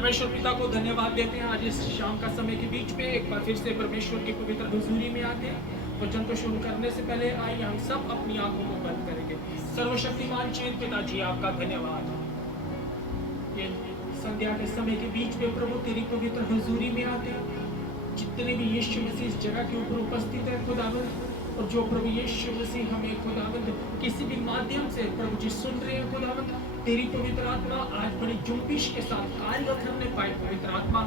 परमेश्वर पिता को धन्यवाद देते हैं। आज इस शाम का समय के बीच में एक बार फिर से परमेश्वर की पवित्र हुजूरी में आते हैं। वचन को शुरू करने से पहले आइए हम सब अपनी आंखों को बंद करेंगे। सर्वशक्तिमान चेत पिताजी आपका धन्यवाद। ये संध्या के समय के बीच में प्रभु तेरी पवित्र हुजूरी में आते हैं। जितने भी यीशु मसीह इस जगह के ऊपर उपस्थित है खुदावंद, और जो प्रभु यीशु मसीह हमें खुदावंद किसी भी माध्यम से प्रभु जी सुन रहे हैं खुदावंद, तेरी पवित्र आत्मा आज बड़ी जुम्बिश के साथ कार्य करने पाए। पवित्र आत्मा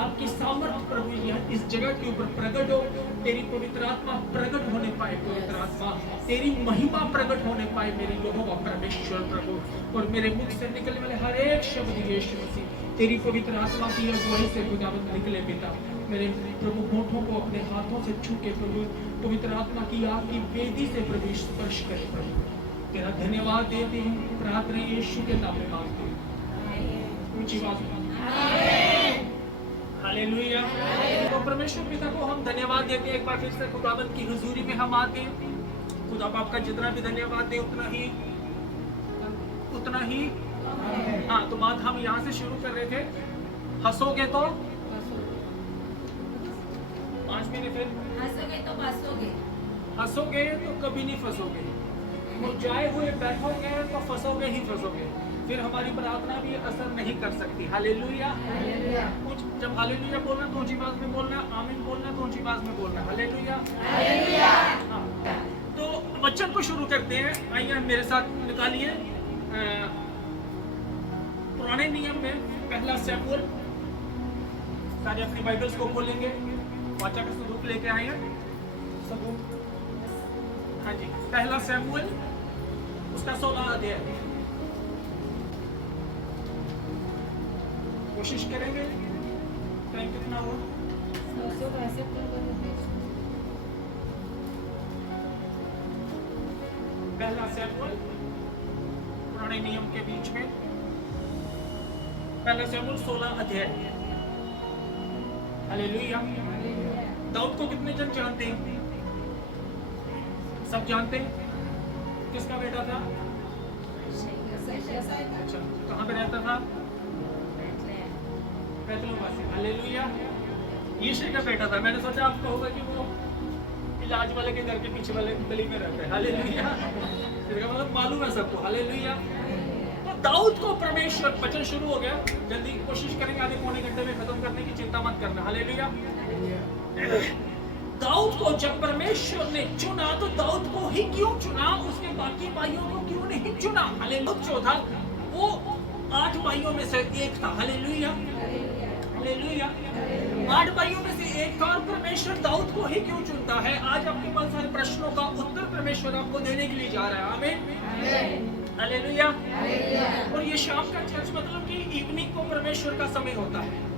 आपकी सामर्थ प्रभु यह इस जगह के ऊपर प्रकट हो। तेरी पवित्र आत्मा प्रकट होने पाए। पवित्र आत्मा तेरी महिमा प्रकट होने पाए मेरे यहोवा परमेश्वर प्रभु, और मेरे मुख से निकलने वाले हर एक शब्द यीशु मसीह तेरी पवित्र आत्मा की अगुवाई से खुदावंद निकले पिता। मेरे प्रभु होठों को अपने हाथों से छू के प्रभु पवित्र आत्मा की आपकी वेदी से प्रभु स्पर्श करे। प्रभु तेरा धन्यवाद देते हैं, प्रार्थना यीशु के नाम में मांगते हैं। ऊंची आवाज में हालेलुया। तो परमेश्वर पिता को हम धन्यवाद देते हैं। एक बार फिर से खुदावंद की हुजूरी में हम आते हैं। खुदा बाप का जितना भी धन्यवाद दे उतना ही हाँ। तो बात हम यहाँ से शुरू कर रहे थे, हंसोगे तो 5 मिनट, फिर हंसोगे तो कभी नहीं फंसोगे, मुरझाए हुए बैठोगे तो फंसोगे ही फंसोगे, फिर हमारी प्रार्थना भी असर नहीं कर सकती। हालेलुया। कुछ जब हालेलुया बोलना तो ऊंची आवाज में बोलना, आमीन बोलना तो ऊंची आवाज में बोलना। हालेलुया। तो वचन को शुरू करते हैं। आइए मेरे साथ निकालिए पुराने नियम में पहला शमूएल। सारे अपनी बाइबल्स को खोलेंगे, वाचा का स्वरूप लेके आए हैं। हाँ जी, पहला शमूएल उसका 16 अध्याय। कोशिश करेंगे। टाइम कितना हुआ? पहला शमूएल पुराने नियम के बीच में पहला शमूएल 16 अध्याय। हालेलुया। दाऊद को कितने जन जानते हैं? सब जानते हैं। किसका बेटा था? अच्छा, कहाँ पे रहता था? बैतलहम। हालेलुया। यीशु का बेटा था। मैंने सोचा आपको होगा कि वो इलाज वाले के घर के पीछे वाले गली में रहता है। हालेलुया। इसका मतलब मालूम है सबको। हालेलुया। तो दाऊद को परमेश्वर, वचन शुरू हो गया, जल्दी कोशिश करेंगे आधे पौने घंटे में खत्म करने की, चिंता मत करना। हालेलुया। दाऊद को जब परमेश्वर ने चुना तो दाऊद को ही क्यों चुना, उसके बाकी भाइयों को क्यों नहीं चुना? हालेलुया। जो था वो 8 भाइयों में से एक था। हालेलुया। हालेलुया। 8 भाइयों में से एक था, और परमेश्वर दाऊद को ही क्यों चुनता है? आज आपके बहुत सारे प्रश्नों का उत्तर परमेश्वर आपको देने के लिए जा रहा है। आमीन। हालेलुया। और ये शाम का चर्च मतलब कि इवनिंग को परमेश्वर का समय होता है।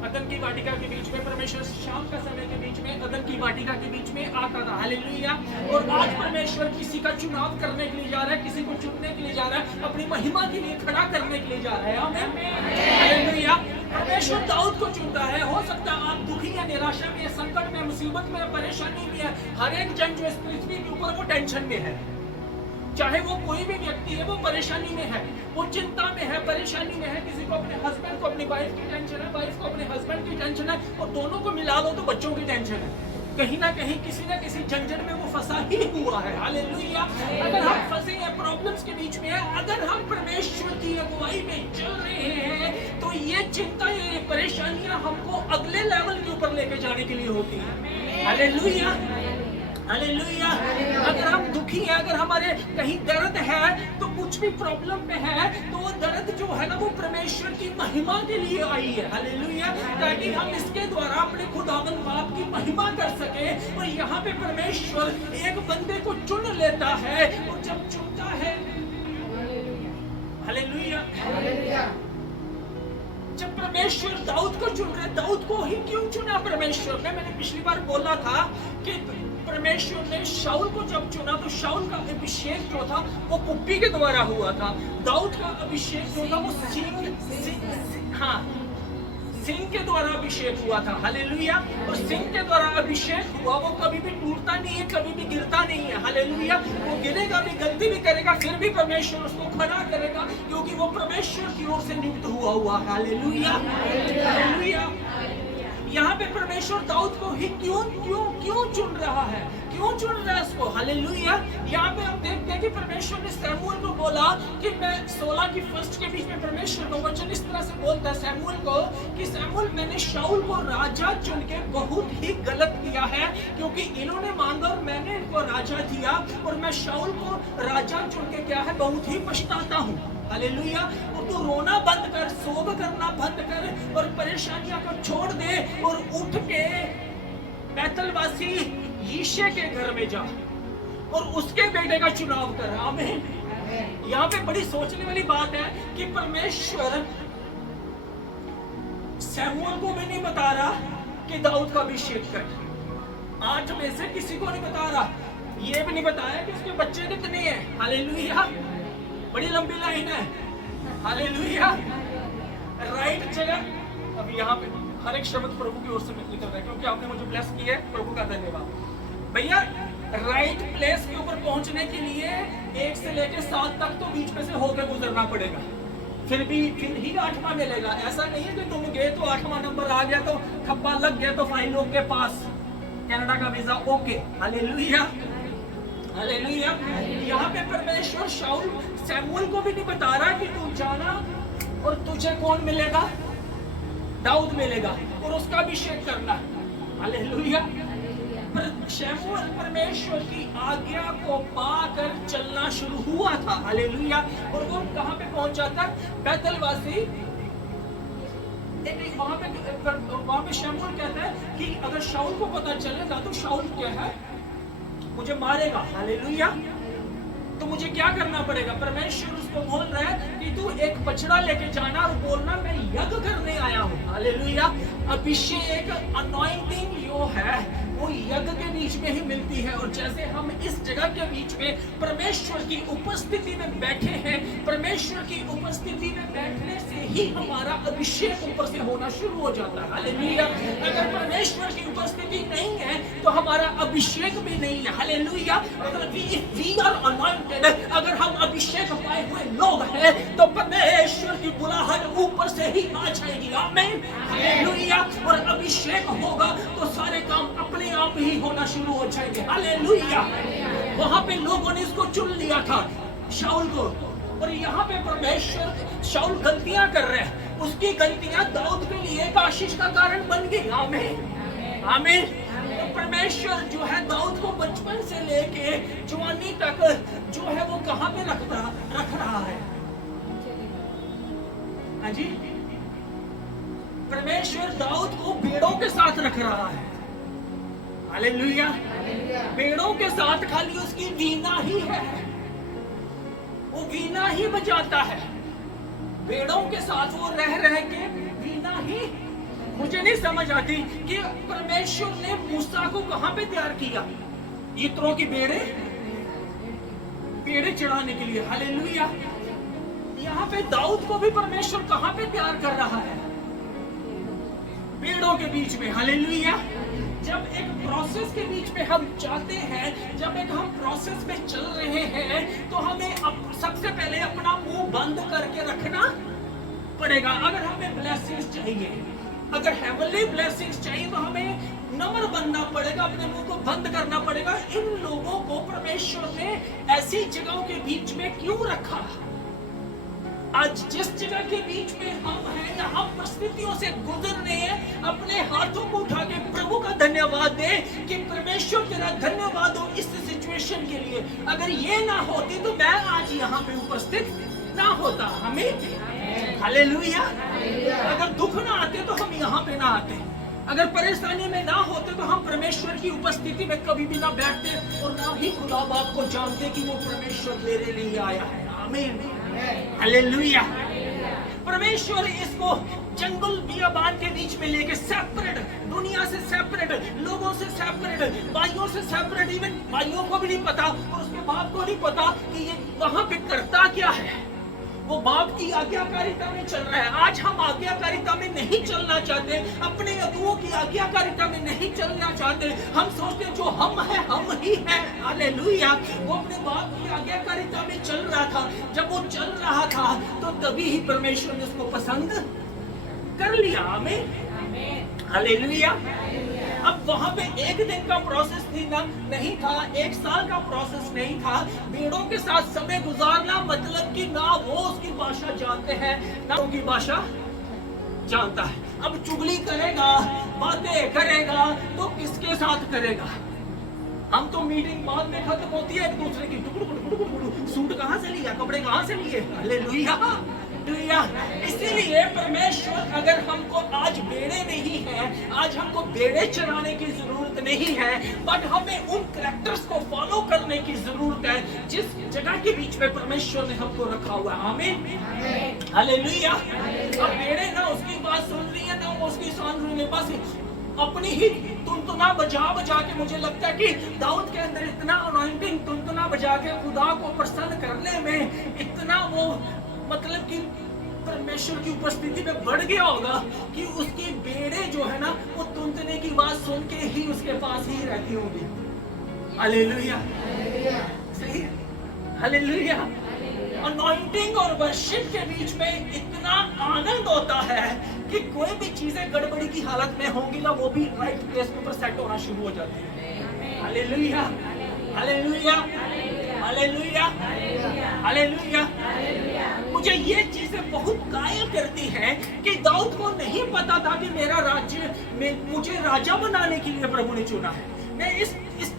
अदन की वाटिका के बीच में परमेश्वर शाम का समय के बीच में अदन की वाटिका के बीच में आता था। हालेलुया। और आज परमेश्वर किसी का चुनाव करने के लिए जा रहा है, किसी को चुनने के लिए जा रहा है, अपनी महिमा के लिए खड़ा करने के लिए जा रहा है। आमीन। हालेलुया। परमेश्वर दाऊद को चुनता है। हो सकता है आप दुखी या निराशा में, संकट में, मुसीबत में, परेशानी में है। हर एक जन जो इस पृथ्वी के ऊपर वो टेंशन में है, चाहे वो कोई भी व्यक्ति है, वो परेशानी में है, वो चिंता में है, परेशानी में है। किसी को अपने हस्बैंड को अपनी वाइफ की टेंशन है, वाइफ को अपने हस्बैंड की टेंशन है, और दोनों को मिला लो तो बच्चों की टेंशन है। कहीं ना कहीं किसी ना किसी झंझट में वो फंसा ही हुआ है। हालेलुया। अगर हम फंसे हैं प्रॉब्लम्स के बीच में, अगर हम परमेश्वर की अगुवाई में चल रहे हैं, तो ये चिंता, ये परेशानियां हमको अगले लेवल के ऊपर लेके जाने के लिए होती है। हालेलुया। हालेलुया। अगर हम दुखी हैं, अगर हमारे कहीं दर्द है, तो कुछ भी प्रॉब्लम में है, तो वो दर्द जो है ना, वो परमेश्वर की महिमा के लिए आई है। हालेलुया। ताकि हम इसके द्वारा अपने खुदावंद बाप की महिमा कर सके। और यहाँ पे परमेश्वर एक बंदे को चुन लेता है, और जब चुनता है, हालेलुया, जब परमेश्वर दाऊद को चुन रहे, दाऊद को ही क्यों चुना परमेश्वर ने? मैंने पिछली बार बोला था कि परमेश्वर ने शाऊल को जब चुना तो शाऊल का अभिषेक जो था वो कुप्पी के द्वारा हुआ था। दाऊद का अभिषेक जो था वो सिंह के द्वारा अभिषेक हुआ था। हालेलुया। और सिंह के द्वारा अभिषेक हुआ, वो कभी भी टूटता नहीं है, कभी भी गिरता नहीं है। हालेलुया। वो गिरेगा भी, गलती भी करेगा, फिर भी परमेश्वर उसको खड़ा करेगा, क्योंकि वो परमेश्वर की ओर से नियुक्त हुआ। हालेलुया। हालेलुया। यहाँ पे परमेश्वर दाऊद को ही क्यों क्यों क्यों चुन रहा है, क्यों चुन रहा है उसको? हालेलुया। यहाँ पे हम देखते हैं कि परमेश्वर ने सैमुअल को बोला कि मैं 16 की फर्स्ट के बीच में परमेश्वर को वचन इस तरह से बोलता है सैमुअल को कि सैमुअल, मैंने शाऊल को राजा चुन के बहुत ही गलत किया है, क्योंकि इन्होंने मांगा और मैंने इनको राजा दिया, और मैं शाऊल को राजा चुन के क्या है बहुत ही पछताता हूँ। हालेलुया। और तू रोना बंद कर, सोग करना बंद कर और परेशानियां को छोड़ दे और उठ के बैतलवासी यिशै के घर में जा और उसके बेटे का चुनाव कर। आमीन। यहाँ पे बड़ी सोचने वाली बात है कि परमेश्वर सैमुअल को भी नहीं बता रहा कि दाऊद का अभिषेक कर। 8 में से किसी को नहीं बता रहा, ये भी नहीं बताया कि उसके बच्चे कितने हैं। हालेलुया। बड़ी लंबी लाइन है। हालेलुया। राइट जगह। अब यहाँ पे हर एक शब्द प्रभु की ओर से निकल रहा है, क्योंकि आपने मुझे ब्लेस किया है। प्रभु का धन्यवाद भैया। राइट प्लेस के ऊपर पहुंचने के लिए 1 से लेकर 7 तक तो बीच में से होकर गुजरना पड़ेगा, फिर ही 8वां मिलेगा। ऐसा नहीं है कि तुम गए तो 8वां नंबर आ गया तो ठप्पा लग गया तो फाइन लोग के पास कनाडा का वीजा ओके। हालेलुया। हालेलुया। यहाँ पे परमेश्वर शाऊल सैमुअल को भी नहीं बता रहा कि तू जाना और तुझे कौन मिलेगा, दाऊद मिलेगा और उसका अभिषेक करना। हालेलुया। पर सैमुअल परमेश्वर की आज्ञा को पाकर चलना शुरू हुआ था। हालेलुया। और वो कहाँ पे पहुंचा था? बैतलवासी। वहां पे सैमुअल कहता है कि अगर शाऊल को पता चलेगा तो शाऊल क्या है, मुझे मारेगा। हालेलुया। तो मुझे क्या करना पड़ेगा? परमेश्वर उसको बोल रहा है कि तू एक बछड़ा लेके जाना और बोलना मैं यज्ञ करने आया हूँ। हालेलुया। अभिषेक अनॉइंटिंग जो है वो यज्ञ के बीच में ही मिलती है। और जैसे हम इस जगह के बीच में परमेश्वर की उपस्थिति में बैठे हैं, परमेश्वर की उपस्थिति में बैठने से ही हमारा अभिषेक ऊपर से होना शुरू हो जाता है। हालेलुया। अगर परमेश्वर की उपस्थिति नहीं है तो हमारा अभिषेक भी नहीं है। हालेलुया। अगर वी आर अनॉइंटेड, अगर हम अभिषेक पाए हुए लोग हैं तो परमेश्वर की बुलाहट ऊपर से ही आ जाएगी। आमीन। हालेलुया। और अभिषेक होगा तो सारे काम अपने आप ही होना शुरू हो जाएंगे। हालेलुया। वहां पे लोगों ने इसको चुन लिया था शाऊल को, और यहाँ पे परमेश्वर शाऊल गलतियां कर रहे हैं, उसकी गलतियां दाऊद के लिए एक आशीष का कारण बन गई। आमीन। आमीन। तो परमेश्वर जो है दाऊद को बचपन से लेके जवानी तक जो है वो कहाँ पे रख रहा है? हाँ जी। परमेश्वर दाऊद को भेड़ों के साथ रख रहा है। हालेलुया। भेड़ों के साथ खाली उसकी वीणा ही है, वो वीणा ही बजाता है। भेड़ों के साथ वो रह के वीणा ही। मुझे नहीं समझ आती कि परमेश्वर ने मूसा को कहां पे तैयार किया? यित्रो की भेड़े चढ़ाने के लिए। हालेलुया। यहाँ पे दाऊद को भी परमेश्वर कहां पे तैयार कर रहा है? भेड़ों के बीच में। हालेलुया। जब एक प्रोसेस के बीच में हम जाते हैं, जब एक हम प्रोसेस में चल रहे हैं तो हमें सबसे पहले अपना मुंह बंद करके रखना पड़ेगा। अगर हमें ब्लेसिंग्स चाहिए, अगर हेवनली ब्लेसिंग्स चाहिए तो हमें नम्र बनना पड़ेगा, अपने मुंह को बंद करना पड़ेगा। इन लोगों को परमेश्वर ने ऐसी जगहों के बीच में क्यों रखा? आज जिस जगह के बीच में हम हैं या हम परिस्थितियों से गुजर रहे हैं, अपने हाथों को उठा के प्रभु का धन्यवाद दे कि परमेश्वर तेरा धन्यवाद हो इस सिचुएशन के लिए। अगर ये ना होती तो मैं आज यहाँ पे उपस्थित ना होता। हमें हालेलुया। अगर दुख ना आते तो हम यहाँ पे ना आते, अगर परेशानी में ना होते तो हम परमेश्वर की उपस्थिति में कभी भी ना बैठते और ना ही खुदा बाप को जानते कि वो परमेश्वर मेरे लिए आया है। आमीन। हालेलुया। परमेश्वर इसको जंगल बियाबान के बीच में लेके सेपरेट, दुनिया से सेपरेट, लोगों से सेपरेट, भाइयों से सेपरेट, इवन भाइयों को भी नहीं पता और उसके बाप को नहीं पता कि ये वहां पे करता क्या है। वो बाप की आज्ञाकारिता में चल रहा है। आज हम आज्ञाकारिता में नहीं चलना चाहते, अपने अगुओं की आज्ञाकारिता में नहीं चलना चाहते। हम सोचते जो हम हैं हम ही हैं। हालेलुया। वो अपने बाप की आज्ञाकारिता में चल रहा था। जब वो चल रहा था तो तभी ही परमेश्वर ने उसको पसंद कर लिया। हमें हालेलुया। अब वहां पे एक दिन का प्रोसेस थी ना, नहीं था, एक साल का प्रोसेस नहीं था। भेड़ों के साथ समय गुजारना मतलब कि ना वो उसकी भाषा जानते हैं ना उनकी भाषा जानता है। अब चुगली करेगा, बातें करेगा तो किसके साथ करेगा? हम तो मीटिंग बाद में खत्म होती है एक दूसरे की सूट कहाँ से लिया, कपड़े कहाँ से लिए। Hallelujah hallelujah. इसीलिए परमेश्वर अगर हमको आज बेड़े नहीं है, आज हमको बेड़े चराने की जरूरत नहीं है, बट हमें उन कैरेक्टर्स को फॉलो करने की जरूरत है जिस जगह के बीच में परमेश्वर ने हमको रखा हुआ है। आमीन हालेलुया। अब बेड़े ना उसकी बात सुन रही है ना उसकी सुन रही है, बस अपनी ही तुनतुना बजा बजा के, मुझे लगता है कि दाऊद के अंदर इतना अनॉइंटिंग तुनतुना बजा के खुदा को प्रसन्न करने में इतना वो मतलब कि परमेश्वर की उपस्थिति में बढ़ गया होगा कि उसकी बेड़े जो है ना वो तुनतुने की बात सुन के ही उसके पास ही रहती होंगी। हालेलुया सही है। हालेलुया। अनॉइंटिंग और वर्शिप के बीच में इतना आनंद होता है कि कोई भी चीजें गड़बड़ी की हालत में होंगी ना वो भी राइट प्लेस पर सेट होना शुरू हो जाती है। Hallelujah hallelujah hallelujah hallelujah. मुझे ये चीजें बहुत कायल करती हैं कि दाऊद को नहीं पता था कि मेरा राज्य में मुझे राजा बनाने के लिए प्रभु ने चुना है। मैं इस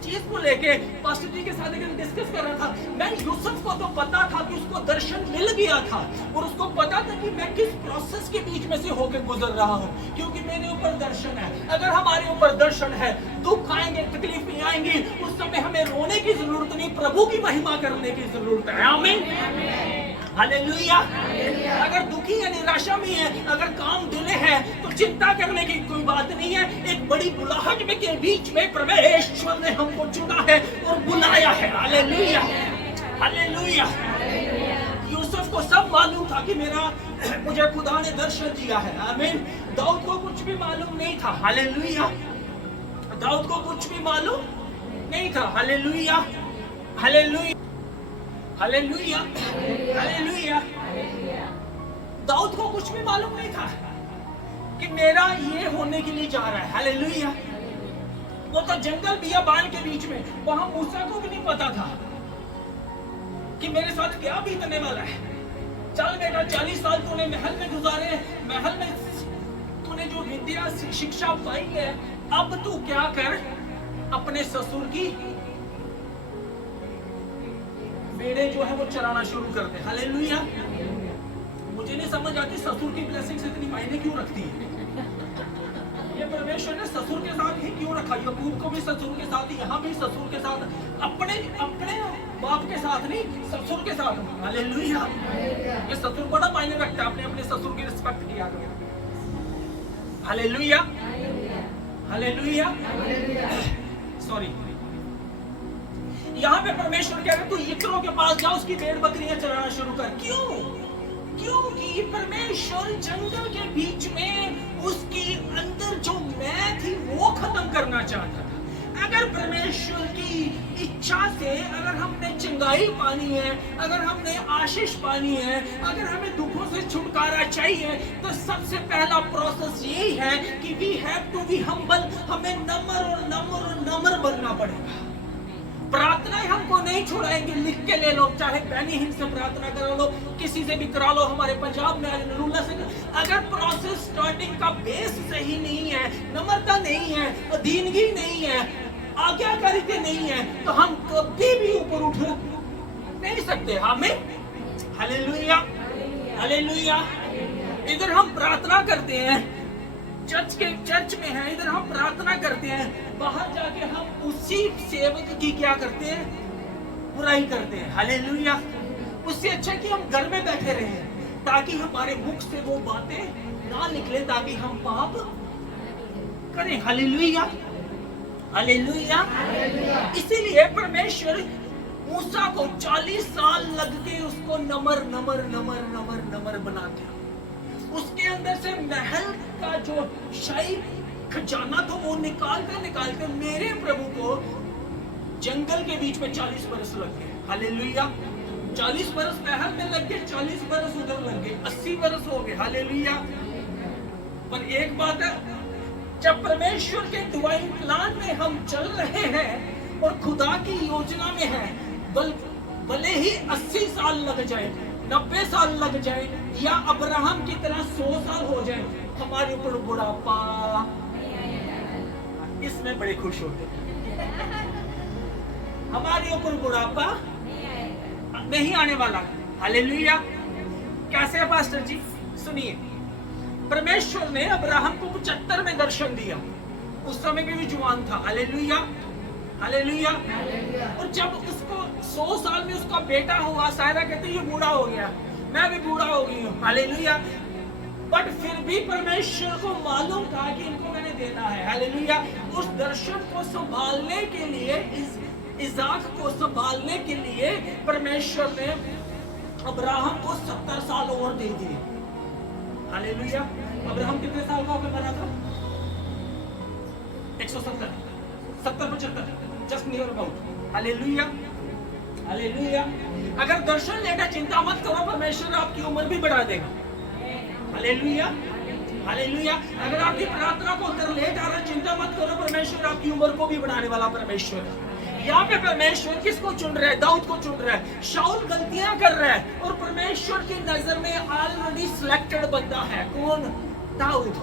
चीज को लेके पास्टर जी के साथ डिस्कस कर रहा था। मैं यूसुफ को तो पता था कि उसको दर्शन मिल गया था और उसको पता था कि मैं किस प्रोसेस के बीच में से होकर गुजर रहा हूँ, क्योंकि मेरे ऊपर दर्शन है। अगर हमारे ऊपर दर्शन है, दुख आएंगे, तकलीफें आएंगी, उस समय हमें रोने की जरूरत नहीं, प्रभु की महिमा करने की जरूरत है। आमीन हालेलुया। अगर दुखी है, निराशा में है, अगर काम डिले है तो चिंता करने की कोई बात नहीं है। एक बड़ी बुलाहट में के बीच में परमेश्वर ने हमको चुना है और बुलाया है। Hallelujah hallelujah. यूसुफ को सब मालूम था कि मुझे खुदा ने दर्शन दिया है। आमीन। दाऊद को कुछ भी मालूम नहीं था। हालेलुया। दाऊद को कुछ भी मालूम नहीं था। Hallelujah hallelujah hallelujah hallelujah. Daud को कुछ भी मालूम नहीं था कि मेरा ये होने के लिए जा रहा है। हालेलुया। वो तो जंगल बियाबान के बीच में, वहां मूसा को भी नहीं पता था कि मेरे साथ क्या बीतने वाला है। चल बेटा 40 साल तूने महल में गुजारे, महल में तूने जो विद्या शिक्षा पाई है, अब तू क्या कर, अपने ससुर की बेड़े जो है वो चराना शुरू कर दे। हालेलुया। मुझे नहीं समझ आती ससुर की ब्लेसिंग्स इतनी मायने क्यों रखती है। ये परमेश्वर ने ससुर के साथ ही क्यों रखा? याकूब को भी ससुर के साथ, यहाँ भी ससुर के साथ, अपने बाप के साथ नहीं, ससुर के साथ। हालेलुया। ये ससुर बड़ा मायने रखता है। आपने अपने ससुर की रिस्पेक्ट किया करो। Hallelujah hallelujah. सॉरी, यहाँ पे परमेश्वर कह रहे तू यित्रो के पास जा, उसकी भेड़ बकरियां चराना शुरू कर। क्यों? क्योंकि परमेश्वर जंगल के बीच में उसकी अंदर जो मैं थी वो खत्म करना चाहता था। अगर परमेश्वर की इच्छा से अगर हमने चंगाई पानी है, अगर हमने आशीष पानी है, अगर हमें दुखों से छुटकारा चाहिए, तो सबसे पहला प्रोसेस यही है कि we have to be humble. हमें नम्र बनना पड़ेगा। प्रार्थनाएं हमको नहीं छुड़ाएंगे। लिख के ले लो, चाहे बैनी हिंद से प्रार्थना करा लो, किसी से भी करा लो, हमारे पंजाब में नरूला से। अगर प्रोसेस स्टार्टिंग का बेस सही नहीं है, नम्रता नहीं है, अधीनगी नहीं है, आज्ञाकारिता नहीं है, तो हम कभी भी ऊपर उठ नहीं सकते। हमें हालेलुया हालेलुया। इधर हम प्रार्थना करते हैं, चर्च में है, इधर हम प्रार्थना करते हैं, बाहर जाके हम उसी सेवक की क्या करते हैं, बुराई करते हैं। हालेलुया। उससे अच्छा कि हम घर में बैठे रहें ताकि हमारे मुख से वो बातें ना निकले, ताकि हम पाप करें। Hallelujah hallelujah. इसीलिए परमेश्वर मूसा को 40 साल लग के उसको नम्र बनाते हैं। उसके अंदर से महल का जो शाही खजाना था वो निकाल कर मेरे प्रभु को जंगल के बीच में 40 बरस लग गए। हालेलुया। 40 बरस महल में लग गए, 40 बरस उधर लग गए, 80 बरस हो गए। हालेलुया पर एक बात है, जब परमेश्वर के डिवाइन प्लान में हम चल रहे हैं और खुदा की योजना में है, भले ही 80 साल लग जाए, 90 साल लग जाए, या अब्राहम की तरह 100 साल हो जाए, हमारे ऊपर बुढ़ापा, इसमें बड़े खुश होते हैं। हमारे ऊपर बुढ़ापा नहीं आने वाला। हालेलुया। कैसे है पास्टर जी? सुनिए, परमेश्वर ने अब्राहम को 75 में दर्शन दिया, उस समय भी जवान था। Hallelujah, hallelujah. और जब उसको 100 साल में उसका बेटा हुआ, सायरा कहते ये बूढ़ा हो गया, मैं भी बूढ़ा हो गई हूँ। हालेलुया। बट फिर भी परमेश्वर को मालूम था कि इनको मैंने देना है। हालेलुया। उस दर्शन को संभालने के लिए, इसाक को संभालने के लिए परमेश्वर ने अब्राहम को 70 साल और दे दिए। हालेलुया। अब्राहम कितने साल का होकर मरा था? 170, 70-75, just near about. Hallelujah, hallelujah. अगर दर्शन लेकर चिंता मत करो, परमेश्वर आपकी उम्र भी बढ़ा देगा। Hallelujah, hallelujah. अगर आपकी प्रार्थना को उत्तर ले जा रहा है, चिंता मत करो, परमेश्वर आपकी उम्र को भी बढ़ाने वाला परमेश्वर है। यहाँ पे परमेश्वर किसको चुन रहा है? दाऊद को चुन रहा है। शाऊल गलतियां कर रहा है और परमेश्वर की नजर में ऑलरेडी सिलेक्टेड बंदा है। कौन? दाऊद।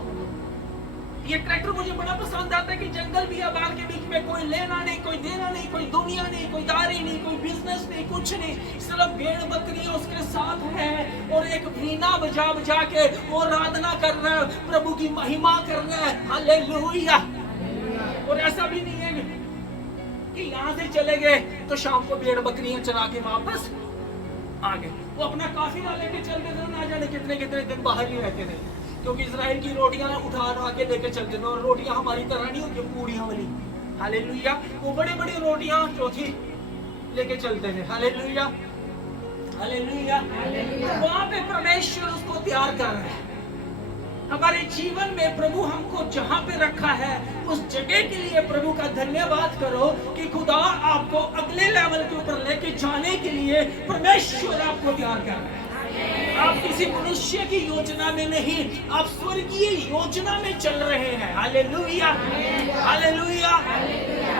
ये कैरेक्टर मुझे बड़ा पसंद आता है कि जंगल बियाबान के बीच में कोई लेना नहीं, कोई देना नहीं, कोई दुनिया नहीं, कोई दारी नहीं, कोई बिजनेस नहीं, कुछ नहीं, सिर्फ भेड़ बकरियां उसके साथ है और एक वीणा बजा बजा के वो आराधना कर रहा है, प्रभु की महिमा कर रहा है। हालेलुया। और ऐसा भी नहीं है कि यहाँ से चले गए तो शाम को भेड़ बकरियां चरा के वापस आ गए। वो अपना काफिला लेके चलते थे, ना जाने कितने कितने दिन बाहर ही रहते थे, क्योंकि इजराइल की रोटियां उठा के लेके चलते थे। और रोटियां हमारी तरह नहीं होती पूड़ियां वाली। हालेलुया। वो बड़ी बड़ी रोटियां चौथी लेके चलते थे। Hallelujah, hallelujah. वहां पे परमेश्वर उसको तैयार कर रहा है। हमारे जीवन में प्रभु हमको जहां पे रखा है, उस जगह के लिए प्रभु का धन्यवाद करो कि खुदा आपको अगले लेवल के ऊपर लेके जाने के लिए परमेश्वर आपको तैयार कर रहा है। आप किसी मनुष्य की योजना में नहीं, आप स्वर्गीय योजना में चल रहे हैं। Hallelujah, hallelujah.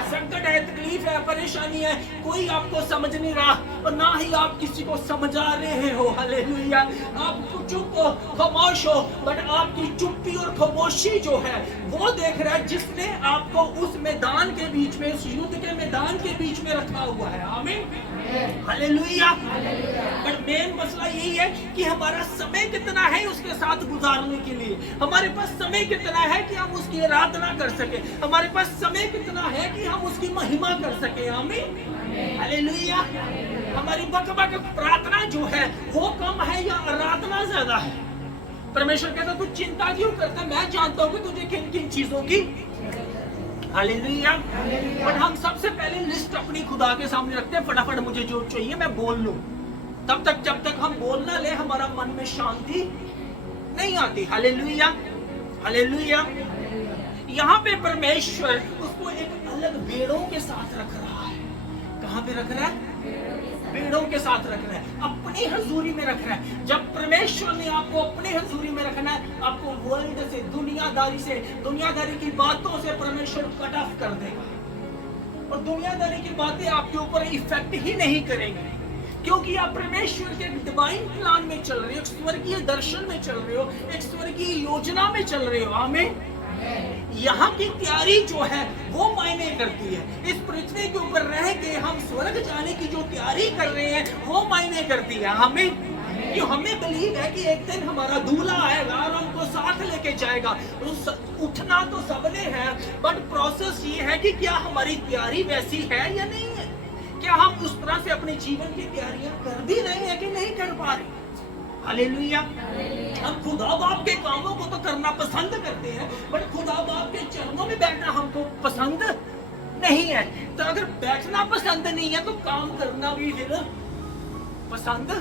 संकट है, तकलीफ है, परेशानी है, कोई आपको समझ नहीं रहा और ना ही आप किसी को समझा रहे हो। हालेलुया। आप चुप हो, खामोश हो, बट आपकी चुप्पी और खामोशी जो है वो देख रहा है जिसने आपको उस मैदान के बीच में, उस युद्ध के मैदान के बीच में रखा हुआ है। आमीन, हालेलुया। बट मेन मसला यही है कि हमारा समय कितना है उसके साथ गुजारने के लिए। हमारे पास समय कितना है कि हम उसकी आराधना कर सके, हमारे पास समय कितना है कि हम उसकी महिमा कर सके। आमीन, हालेलुया। हमारी बकबक प्रार्थना जो है वो कम है या आराधना ज्यादा है? परमेश्वर कहता तू चिंता क्यों करता, मैं जानता हूँ कि तुझे किन किन चीजों की। हालेलुया। बट हम सबसे पहले लिस्ट अपनी खुदा के सामने रखते हैं, फटाफट मुझे जो चाहिए मैं बोल लूं। तब तक जब तक हम बोल ना ले, हमारा मन में शांति नहीं आती। Hallelujah, hallelujah. यहाँ पे परमेश्वर उसको एक अलग भेड़ों के साथ रख रहा है। कहाँ पे रख रहा है? भेड़ों के साथ रख रहा है, अपनी हजूरी में रख रहा है। जब परमेश्वर ने आपको अपनी हजूरी में रखना है, आपको वर्ल्ड से, दुनियादारी की बातों से परमेश्वर कट ऑफ कर देगा और दुनियादारी की बातें आपके ऊपर इफेक्ट ही नहीं करेंगी, क्योंकि आप परमेश्वर के डिवाइन प्लान में चल रहे हो, एक स्वर्गीय दर्शन में चल रहे हो, एक स्वर्गीय योजना में चल रहे हो। आमीन। यहाँ की तैयारी जो है वो मायने करती है। इस पृथ्वी के ऊपर रह के हम स्वर्ग जाने की जो तैयारी कर रहे हैं वो मायने करती है। हमें कि हमें बिलीव है कि एक दिन हमारा दूल्हा आएगा और हमको साथ लेके जाएगा। उठना तो सबने है, बट प्रोसेस ये है कि क्या हमारी तैयारी वैसी है या नहीं है। क्या हम उस तरह से अपने जीवन की तैयारियां कर भी रहे हैं कि नहीं कर पा रहे। हालेलुया। हम खुदा बाप के कामों को तो करना पसंद करते हैं, बट खुदा बाप के चरणों में बैठना हमको पसंद नहीं है। तो अगर बैठना पसंद नहीं है तो काम करना भी फिर पसंद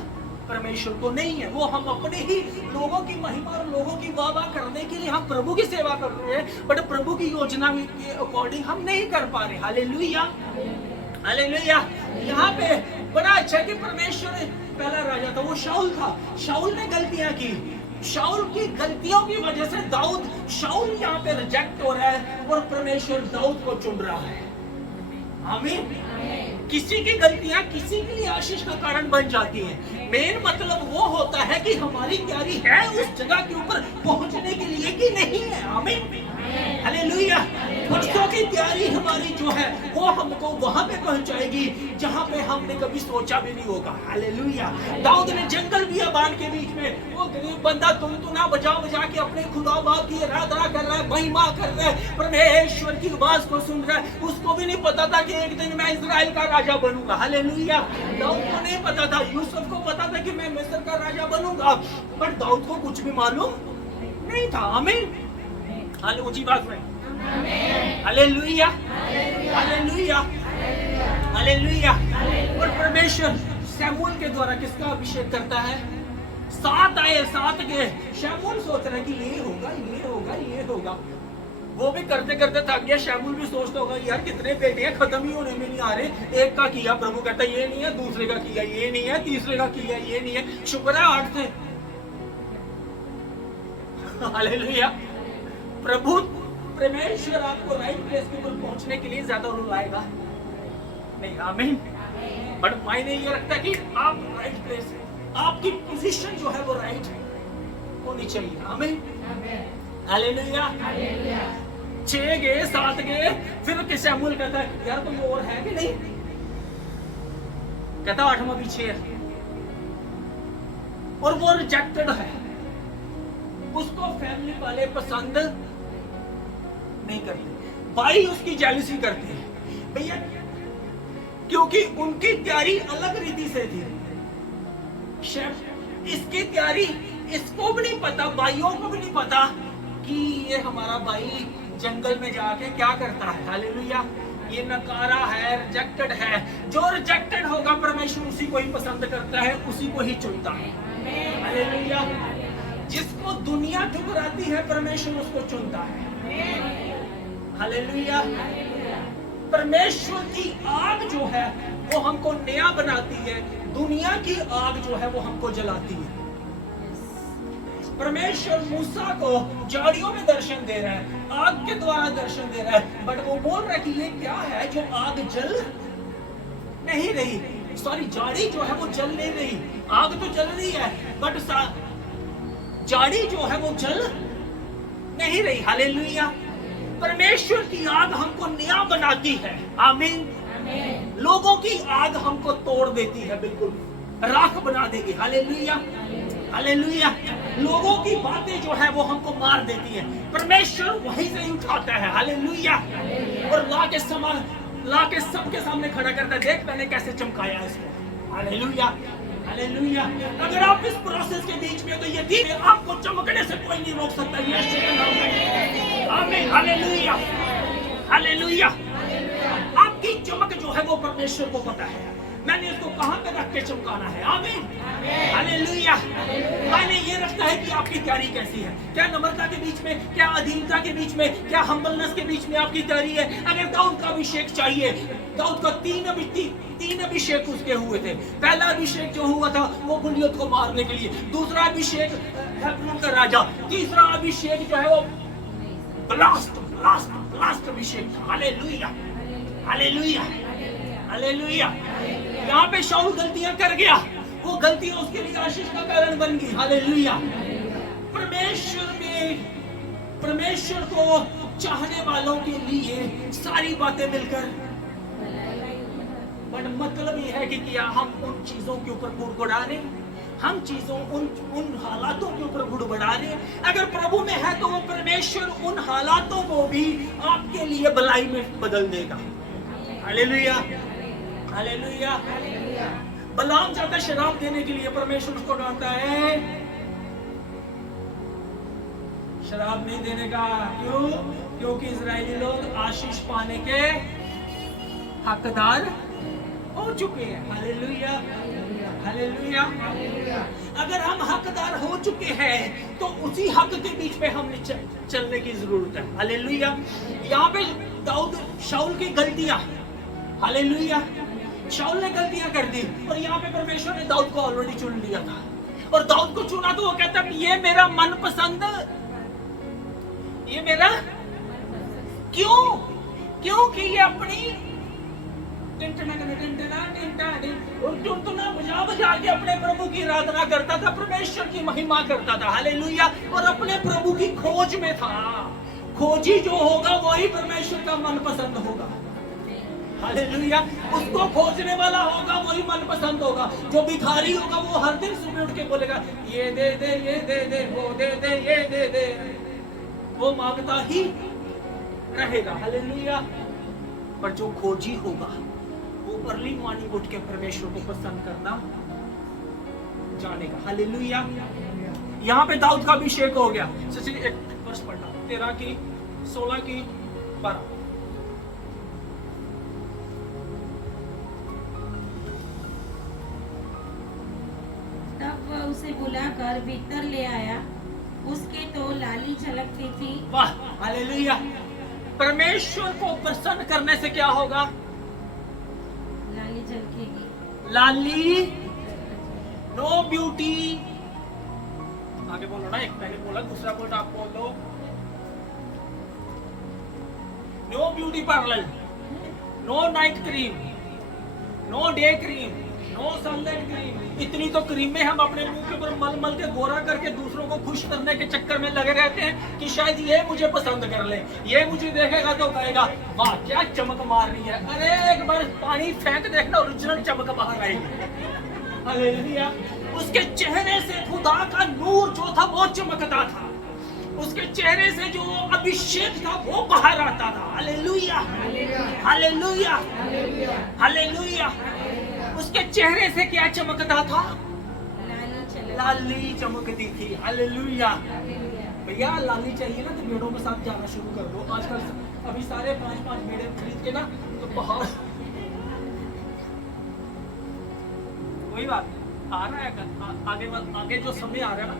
परमेश्वर को नहीं है। वो हम अपने ही लोगों की महिमा और लोगों की वाह करने के लिए हम प्रभु की सेवा कर रहे हैं, बट प्रभु की योजना के अकॉर्डिंग हम नहीं कर पा रहे। Hallelujah, hallelujah. यहाँ पे बड़ा अच्छा कि परमेश्वर पहला राजा था, वो शाऊल था। शाऊल ने गलतियां की, शाऊल की गलतियों की वजह से दाऊद, शाऊल यहाँ पे रिजेक्ट हो रहा है और परमेश्वर दाऊद को चुन रहा है। आमीन। किसी की गलतियां किसी के लिए आशीष का कारण बन जाती हैं। मेन मतलब वो होता है कि हमारी तैयारी है उस जगह के ऊपर पहुंचने के लिए कि नहीं है। आमीन, हालेलुया। बच्चों की तैयारी हमारी जो है वो हमको वहां पे पहुंचाएगी जहां पे हमने कभी सोचा भी नहीं होगा। हालेलुया। दाऊद ने जंगल बियाबान के बीच में वो गरीब बंदा तुनतुना बजा बजा के अपने खुदा बाप की आराधना कर रहा है, महिमा कर रहा है, परमेश्वर की आवाज को सुन रहा है। उसको भी नहीं पता था कि एक दिन मैं इजराइल का राजा बनूंगा। हालेलुया। दाऊद को नहीं पता था, यूसुफ को पता था कि मैं मिस्र का राजा बनूंगा, पर दाऊद को कुछ भी मालूम नहीं था। आमीन, हाले ऊंची बात में हालेलुया, हालेलुया, हालेलुया। और परमेश्वर शमूएल के द्वारा किसका अभिषेक करता है? 7 आए, 7 गए। शमूएल सोच रहा है कि ये होगा, ये होगा, ये होगा। वो भी करते करते थक गया। शमूएल भी सोचता होगा यार कितने बेटे हैं, खत्म ही होने में नहीं आ रहे। एक का किया, प्रभु कहता ये नहीं है, दूसरे का किया ये नहीं है, तीसरे का किया ये नहीं है। शुक्र है 8 थे। हालेलुया। प्रभु परमेश्वर आपको राइट प्लेस के ऊपर पहुंचने के लिए ज्यादा रुलाएगा नहीं। आमीन। बट मायने ये रखता है कि आप राइट प्लेस, आपकी पोजीशन जो है वो राइट होनी चाहिए। आमीन, हालेलुया। 6 गए, 7 गए, फिर शमूएल कहता है यार कोई और है कि नहीं? कहता 8वां पीछे है और वो रिजेक्टेड है। उसको फैमिली वाले पसंद नहीं करते, भाई उसकी जेलसी करते हैं भैया, क्योंकि उनकी तैयारी अलग रीति से थी। इसकी तैयारी इसको भी नहीं पता, भाइयों को भी नहीं पता कि ये हमारा भाई जंगल में जाके क्या करता है। हालेलुया। ये नकारा है, रिजेक्टेड है। जो रिजेक्टेड होगा परमेश्वर उसी को ही पसंद करता है, उसी को ही चुनता है। हालेलुया। जिसको दुनिया ठुकराती है परमेश्वर उसको चुनता है। हालेलुया। परमेश्वर की आग जो है वो हमको नया बनाती है, दुनिया की आग जो है वो हमको जलाती है। परमेश्वर मूसा को झाड़ियों में दर्शन दे रहा है, आग के द्वारा दर्शन दे रहा है, बट वो बोल रहा है कि ये क्या है जो आग जल नहीं रही। सॉरी, झाड़ी जो है वो जल नहीं रही, आग तो जल रही है बट झाड़ी जो है वो जल नहीं रही। हालेलुया। परमेश्वर की आग हमको नया बनाती है। आमीन। लोगों की आग हमको तोड़ देती है, बिल्कुल राख बना देगी। Hallelujah, hallelujah. लोगों की बातें जो है वो हमको मार देती है, परमेश्वर वहीं से ही उठाता है। हालेलुया। और ला के सबके सामने खड़ा करता है, देख मैंने कैसे चमकाया इसको। Hallelujah, hallelujah. अगर आप इस प्रोसेस के बीच में हो तो यकीन है आपको चमकने से कोई नहीं रोक सकता। यीशु के नाम में आमीन। Hallelujah, hallelujah. आपकी चमक जो है वो परमेश्वर को पता है, मैंने इसको कहां पे रख के चमकाना है। आमीन, हालेलुया। मैंने ये रखता है कि आपकी तैयारी कैसी है, क्या नम्रता के बीच में, क्या अधीनता के बीच में, क्या हम्बलनेस के बीच में आपकी तैयारी है। अगर दाऊद का अभिषेक चाहिए, दाऊद का तीन अभिषेक उसके हुए थे। पहला अभिषेक जो हुआ था वो गुलियत को मारने के लिए, दूसरा अभिषेक हेब्रोन का राजा, तीसरा अभिषेक जो है वो ब्लास्ट अभिषेक था। Hallelujah, hallelujah, hallelujah. यहाँ पे शाऊल गलतियां कर गया, वो गलतियां उसके लिए आशीष का कारण बन गई। हालेलुया। परमेश्वर को चाहने वालों के लिए सारी बातें मिलकर, बट मतलब ये है कि क्या हम उन चीजों के ऊपर गुड़गुड़ा रहे, हम चीजों उन हालातों के ऊपर गुड़गुड़ा रहे। अगर प्रभु में है तो वो परमेश्वर उन हालातों को भी आपके लिए भलाई में बदल देगा। Hallelujah, hallelujah. बलाम जाता है शराब देने के लिए, परमेश्वर उसको डांटता है शराब नहीं देने का। क्यों? क्योंकि इजरायली लोग आशीष पाने के हकदार हो चुके हैं। Hallelujah, hallelujah. अगर हम हकदार हो चुके हैं तो उसी हक के बीच में हमने चलने की जरूरत है। हालेलुया। यहाँ पे शाऊल की गलतियां, हालेलुया, शाऊल ने गलतियां कर दी और यहाँ पे परमेश्वर ने दाऊद को ऑलरेडी चुन लिया था। और दाऊद को चुना तो वो कहता है ये मेरा मनपसंद, ये मेरा, क्यों? क्योंकि ये अपनी टुनटुना बजा बजा के अपने प्रभु की आराधना करता था, परमेश्वर की महिमा करता था। हालेलुया। और अपने प्रभु की खोज में था। खोजी जो होगा वही परमेश्वर का मनपसंद होगा। हालेलुया। उसको खोजने वाला होगा वही मनपसंद होगा। जो भिखारी होगा वो हर दिन सुबह उठ के बोलेगा ये दे दे, ये दे दे, वो दे दे, ये दे दे, वो मांगता ही रहेगा। हालेलुया। पर जो खोजी होगा वो अर्ली मॉर्निंग उठ के परमेश्वर को पसंद करना जानेगा। हालेलुया। यहाँ पे दाऊद का अभिषेक हो गया। सचिन एक वर्ष पढ़ना, 13 की 16 की 12। तब वह उसे बुलाकर भीतर ले आया, उसके तो लाली झलकती थी। वाह, हालेलुया। परमेश्वर को प्रसन्न करने से क्या होगा? लाली झलकेगी। लाली, नो ब्यूटी। आगे बोलो ना, एक मैंने बोला, दूसरा वर्ड आप बोल दो। No beauty parlour, no night cream, no day cream, no sunlight cream. इतनी तो क्रीमें हम अपने मुंह के ऊपर मल मल के गोरा करके दूसरों को खुश करने के चक्कर में लगे रहते हैं कि शायद ये मुझे पसंद कर ले, ये मुझे देखेगा तो कहेगा वाह क्या चमक मार रही है। अरे एक बार पानी फेंक देखना, ओरिजिनल चमक बाहर आएगी। हालेलुया। उसके चेहरे से खुदा का नूर जो था वो चमकता था। उसके चेहरे से जो अभिषेक था वो बाहर आता था। Hallelujah, hallelujah, hallelujah. उसके चेहरे से क्या चमकता था? लाली चमकती थी। हालेलुया। भैया लाली चाहिए ना तो भेड़ों के साथ जाना शुरू कर दो। आजकल अभी सारे 5-5 भेड़े खरीद के ना तो बाहर वही बात आ रहा है। आगे जो समय आ रहा है ना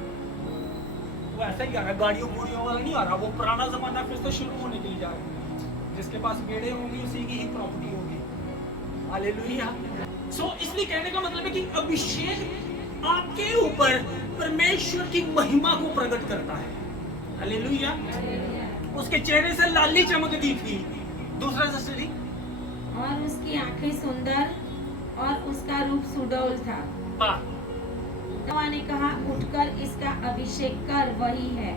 वो ऐसा ही आ रहा है। गाड़ियों गुड़ियों वाला नहीं आ रहा। वो पुराना जमाना फिर से शुरू होने के लिए जा रहा है। जिसके पास भेड़े होंगी उसी की ही प्रॉपर्टी होगी। हालेलुया। इसलिए कहने का मतलब है कि अभिषेक आपके ऊपर परमेश्वर की महिमा को प्रकट करता है। हालेलुया। उसके चेहरे से लाली चमकती थी। दूसरा सस्ती, और उसकी आंखें सुंदर और उसका रूप सुडौल था। वाह। ने कहा उठकर इसका अभिषेक कर, वही है,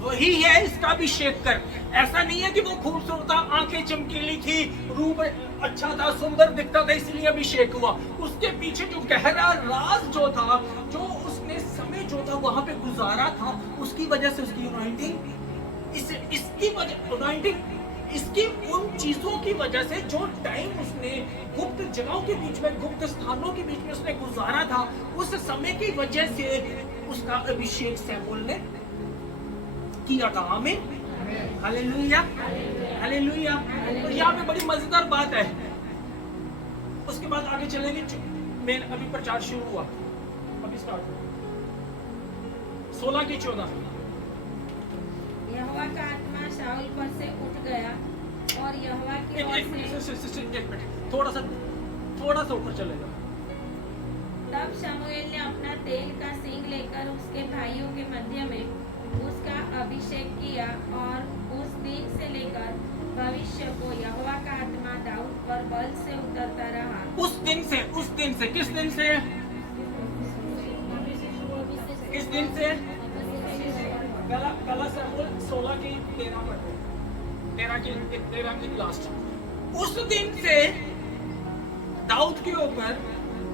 वही है इसका अभिषेक कर। ऐसा नहीं है कि वो खूबसूरत था, आंखें चमकीली थी, रूप अच्छा था, सुंदर दिखता था इसलिए अभिषेक हुआ। उसके पीछे जो गहरा राज जो था, जो उसने समय जो था वहां पे गुजारा था, उसकी वजह से उसकी अनॉइंटिंग, इसकी वजह अनॉइंटिंग, इसकी उन चीजों की वजह से जो टाइम उसने गुप्त जगहों के बीच में, गुप्त स्थानों के बीच में उसने गुजारा था, उस समय की वजह से उसका अभिषेक सैमुएल ने किया था। आमीन, हालेलुया, हालेलुया। और यहाँ पे बड़ी मजेदार बात है। उसके बाद आगे चलेंगे। मेन अभी प्रचार शुरू हुआ, अभी स्टार्ट हुआ। 16 की 14। यहोवा का आत्मा शाऊल पर से उठ गया और यहोवा की ओर एक मिनट, थोड़ा सा ऊपर चलेगा। तब शमूएल ने अपना तेल का सींग लेकर उसके भाइयों के मध्य में उसका अभिषेक किया, और उस दिन से लेकर भविष्य को यहोवा का आत्मा दाऊद पर बल से उतरता रहा। उस दिन से किस दिन से? किस दिन से? पहला शमूएल 16 की 13 की लास्ट। उस दिन से दाऊद के ऊपर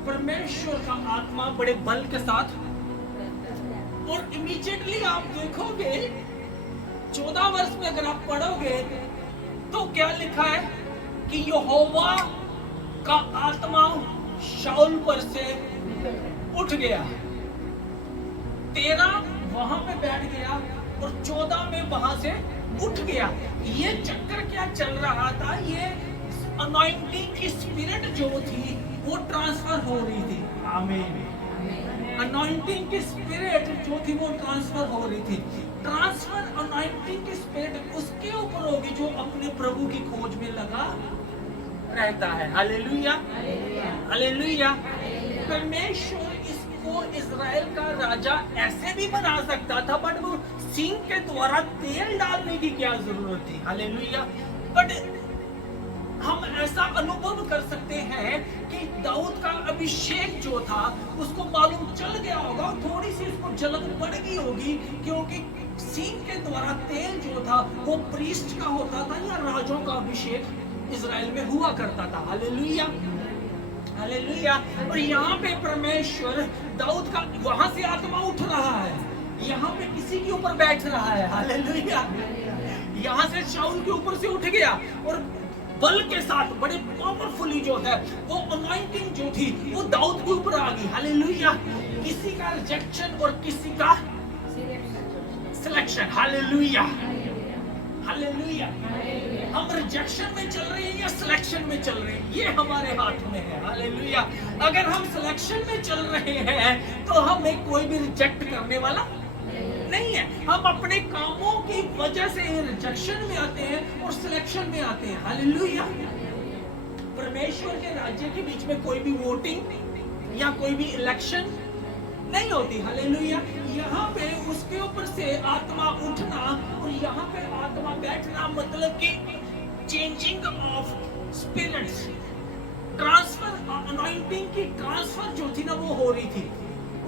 परमेश्वर का आत्मा बड़े बल के साथ, और इमीडिएटली आप देखोगे 14 वर्ष में अगर आप पढ़ोगे तो क्या लिखा है कि यहोवा का आत्मा शाऊल पर से उठ गया। 13 वहां पे बैठ गया और 14 में वहां से उठ गया। ये चक्कर क्या चल रहा था? ये अनॉइंटिंग की स्पिरिट जो थी वो ट्रांसफर हो रही थी। आमीन। अनॉइंटिंग की स्पिरिट जो थी वो ट्रांसफर हो रही थी। ट्रांसफर अनॉइंटिंग की स्पिरिट उसके ऊपर होगी जो अपने प्रभु की खोज में लगा रहता है। Hallelujah, hallelujah. परमेश्वर इसको इजराइल का राजा ऐसे भी बना सकता था, बट वो सिंह के द्वारा तेल डालने की क्या जरूरत थी? हालेलुया। बट हम ऐसा अनुभव कर सकते हैं कि दाऊद का अभिषेक जो था उसको मालूम चल गया होगा, थोड़ी सी उसको जलन बढ़ गई होगी, क्योंकि सिंह के द्वारा तेल जो था वो प्रीस्ट का होता था या राजों का अभिषेक इजराइल में हुआ करता था। Hallelujah, hallelujah. और यहाँ पे परमेश्वर दाऊद का वहां से आत्मा उठ रहा है, यहाँ पे किसी के ऊपर बैठ रहा है। हालेलुया। यहाँ से शाऊल के ऊपर से उठ गया और बल के साथ बड़े पावरफुली जो है वो अनॉइंटिंग जो थी वो दाऊद के ऊपर आ गई। हालेलुया। किसी का रिजेक्शन और किसी का सिलेक्शन। Hallelujah, hallelujah. हम रिजेक्शन में चल रहे हैं या सिलेक्शन में चल रहे हैं, ये हमारे हाथ में है। हालेलुया। अगर हम सिलेक्शन में चल रहे हैं तो हमें कोई भी रिजेक्ट करने वाला नहीं है। हम अपने कामों की वजह से रिजेक्शन में आते हैं और सिलेक्शन में आते हैं। हालेलुया। परमेश्वर के राज्य के बीच में कोई भी वोटिंग या कोई भी इलेक्शन नहीं होती। हालेलुया। यहाँ पे उसके ऊपर से आत्मा उठना और यहाँ पे आत्मा बैठना, मतलब कि changing of spirits, transfer, anointing की ट्रांसफर जो थी ना वो हो रही थी।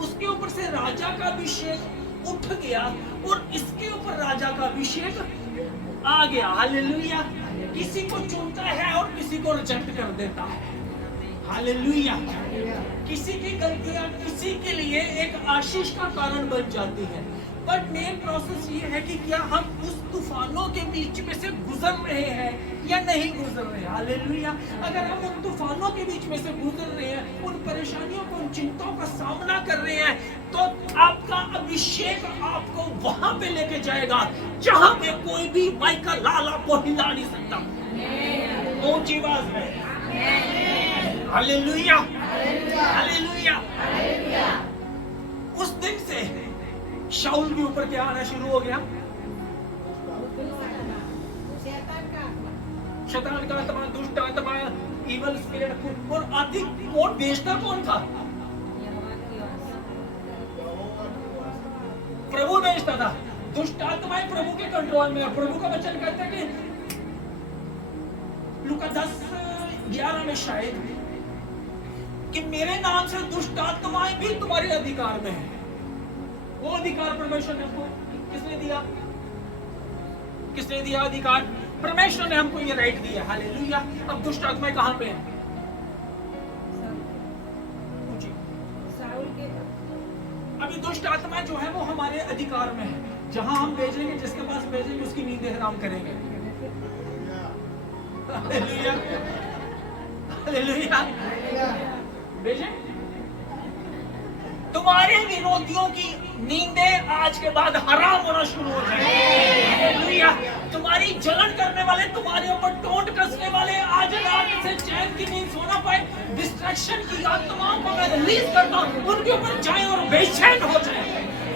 उसके ऊपर से राजा का अभिषेक उठ गया और इसके ऊपर राजा का अभिषेक आ गया। हालेलुया। किसी को चुनता है और किसी को रिजेक्ट कर देता है। हालेलुया। किसी की गलतियां किसी के लिए एक आशीष का कारण बन जाती है, बट मेन प्रोसेस ये है कि क्या हम उस तूफानों के बीच में से गुजर रहे हैं या नहीं गुजर रहे। हालेलुया। अगर हम उन तूफानों के बीच में से गुजर रहे हैं, उन परेशानियों को, उन चिंताओं का सामना कर रहे हैं, तो आपका अभिषेक आपको वहां पे लेके जाएगा जहां पे कोई भी माइक का लाल आपको हिला नहीं सकता। ऊंची आवाज में हालेलुया, हालेलुया। उस दिन से शाऊल के ऊपर क्या आना शुरू हो गया? शैतान का आत्मा, दुष्ट आत्मा, इवल स्पिरिट। और अधिक वोट बेचता कौन था? प्रभु बेचता था। दुष्ट आत्माएं प्रभु के कंट्रोल में। प्रभु का वचन कहता है कि लूका 10:11 में शायद कि मेरे नाम से दुष्ट आत्माएं भी तुम्हारे अधिकार में है। वो अधिकार परमेश्वर ने हमको किसने दिया? किसने दिया अधिकार? परमेश्वर ने हमको ये राइट दिया। हालेलुया। अब दुष्ट आत्माएं कहां पे हैं? अभी दुष्ट आत्मा जो है वो हमारे अधिकार में है। जहां हम भेजेंगे, जिसके पास भेजेंगे उसकी नींदें हराम करेंगे। Hallelujah, hallelujah. भेजें तुम्हारे विरोधियों की नींदें आज के बाद हराम होना शुरू हो जाएंगी। हालेलुया। तुम्हारी जलन करने वाले, तुम्हारे ऊपर टोंट कसने वाले आज रात से चैन की नींद सो ना पाए, डिस्ट्रैक्शन की आत्माओं को मैं रिलीज करता हूं, उनके ऊपर जाए और बेचैन हो जाए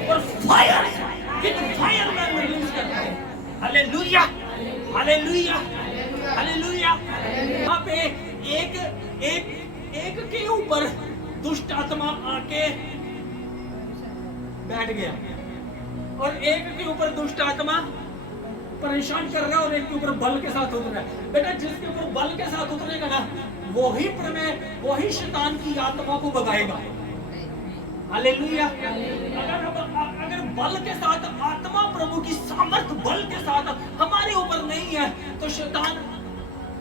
और फायर में रिलीज करता हूं। Hallelujah, hallelujah, hallelujah. यहाँ पे एक के ऊपर दुष्ट आत्मा आके बैठ गया और एक के ऊपर दुष्ट आत्मा परेशान कर रहा है और एक के ऊपर बल के साथ उतर रहा है। बेटा, जिसके ऊपर बल के साथ उतरेगा ना, वही शैतान की आत्मा को भगाएगा। हालेलुया। अगर बल के साथ आत्मा, प्रभु की सामर्थ बल के साथ हमारे ऊपर नहीं है तो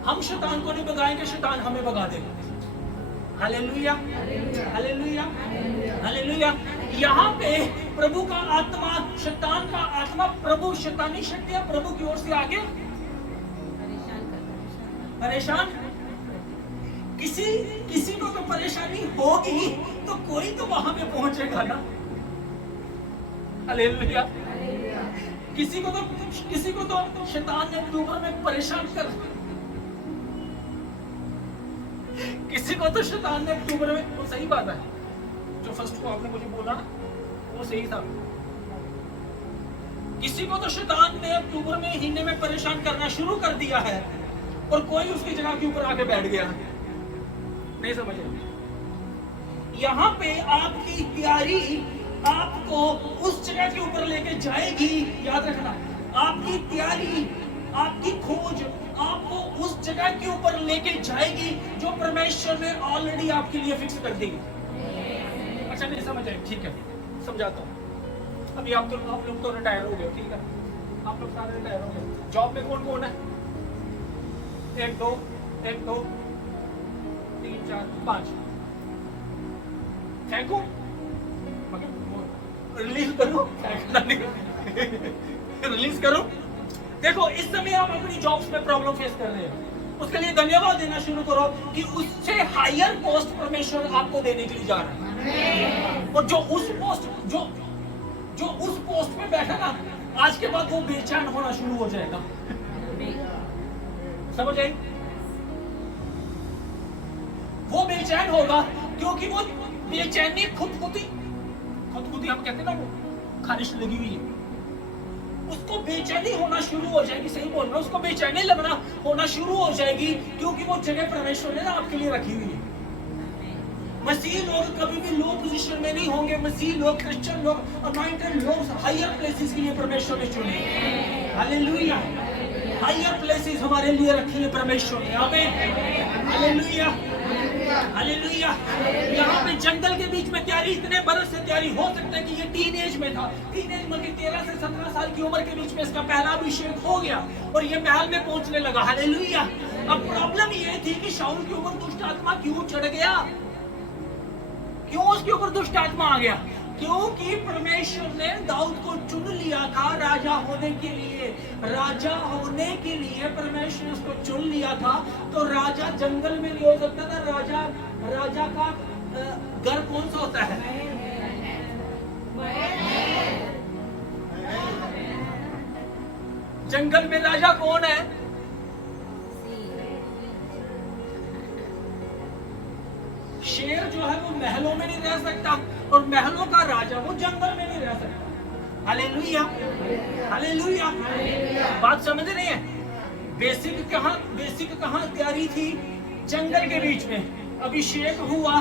हम शैतान को नहीं भगाएंगे, शैतान हमें भगा देगा। Hallelujah, hallelujah, hallelujah. यहाँ पे प्रभु का आत्मा, शैतान का आत्मा, प्रभु, शैतानी शक्तियां प्रभु की ओर से आगे परेशान। किसी को तो परेशानी होगी तो कोई तो वहां पे पहुंचेगा ना। हालेलुया। किसी को तो शैतान ने ऊपर में परेशान कर, किसी को तो शैतान ने अक्टूबर में, वो सही बात है जो फर्स्ट को आपने मुझे बोला ना, वो सही था। किसी को तो शैतान ने अक्टूबर में, महीने में परेशान करना शुरू कर दिया है और कोई उसकी जगह के ऊपर आके बैठ गया। नहीं समझ रहे? यहाँ पे आपकी तैयारी आपको उस जगह के ऊपर लेके जाएगी। याद रखना, आपकी तैयारी, आपकी खोज आपको उस जगह के ऊपर लेके जाएगी जो परमेश्वर ने ऑलरेडी आपके लिए फिक्स कर दी। अच्छा नहीं समझ आए? ठीक है, समझाता हूँ। अभी आप लोग तो रिटायर हो गए, ठीक है, आप लोग सारे रिटायर हो गए। जॉब में कौन कौन है? 1 2 1 2 3 4 5। फेंको, रिलीज करो, रिलीज करो। देखो इस समय आप अपनी जॉब्स में प्रॉब्लम फेस कर रहे हैं, उसके लिए धन्यवाद देना शुरू करो कि उससे हायर पोस्ट परमेश्वर आपको देने के लिए जा रहा है। और जो उस पोस्ट पे बैठा ना, आज के बाद वो बेचैन होना शुरू हो जाएगा। समझ आई? वो बेचैन होगा क्योंकि वो बेचैनी खुदकुदी हम कहते हैं ना, वो खारिश लगी हुई है, उसको बेचैनी होना शुरू हो जाएगी। सही बोल रहा हूं, उसको बेचैनी लगना होना शुरू हो जाएगी क्योंकि वो जगह परमेश्वर ने ना आपके लिए रखी हुई है। मसीह लोग कभी भी लो पोजीशन में नहीं होंगे। मसीह लोग, क्रिश्चियन लोग, अनॉइंटेड लोग हायर प्लेसेस के लिए परमेश्वर ने चुने। हालेलुया, हायर प्लेसेस हमारे लिए रखी है परमेश्वर ने। आमीन, हालेलुया, हालेलुया। यहाँ पे जंगल के बीच में तैयारी, इतने बरस से तैयारी, हो सकता है कि ये टीनेज में था, टीनेज में 13 से 17 साल की उम्र के बीच में इसका पहला अभिषेक हो गया और ये महल में पहुंचने लगा। हालेलुया। अब प्रॉब्लम ये थी कि शाऊल के ऊपर दुष्ट आत्मा क्यों चढ़ गया? क्यों उसके ऊपर दुष्ट आत्मा आ गया? क्योंकि परमेश्वर ने दाऊद को चुन लिया था राजा होने के लिए। राजा होने के लिए परमेश्वर ने उसको चुन लिया था। तो राजा जंगल में नहीं हो सकता था। राजा का घर कौन सा होता है? जंगल में राजा कौन है? शेर जो है वो महलों में नहीं रह सकता और महलों का राजा वो जंगल में नहीं रह सकता। Hallelujah, hallelujah. बात समझ रहे हैं? बेसिक कहाँ तैयारी थी? जंगल के बीच में अभिषेक हुआ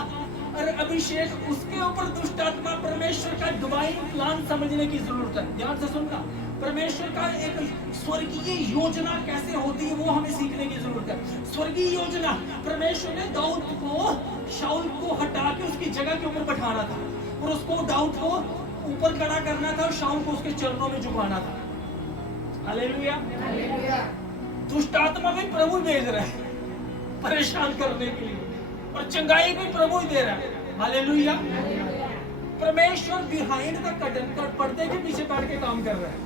और अभिषेक, उसके ऊपर दुष्ट आत्मा। परमेश्वर का डिवाइन प्लान समझने की जरूरत है। ध्यान से सुनना, परमेश्वर का एक स्वर्गीय योजना कैसे होती है वो हमें सीखने की जरूरत है। स्वर्गीय योजना, परमेश्वर ने दाऊद को, शाऊल को हटा के उसकी जगह के ऊपर बैठाना था और उसको, दाऊद को ऊपर खड़ा करना था और शाऊल को उसके चरणों में झुकाना था। हालेलुया। दुष्ट आत्मा भी प्रभु भेज रहा है परेशान करने के लिए और चंगाई भी प्रभु ही दे रहा है। हालेलुया। परमेश्वर बिहाइंड द कर्टन, पर्दे के पीछे बैठ के काम कर रहा है।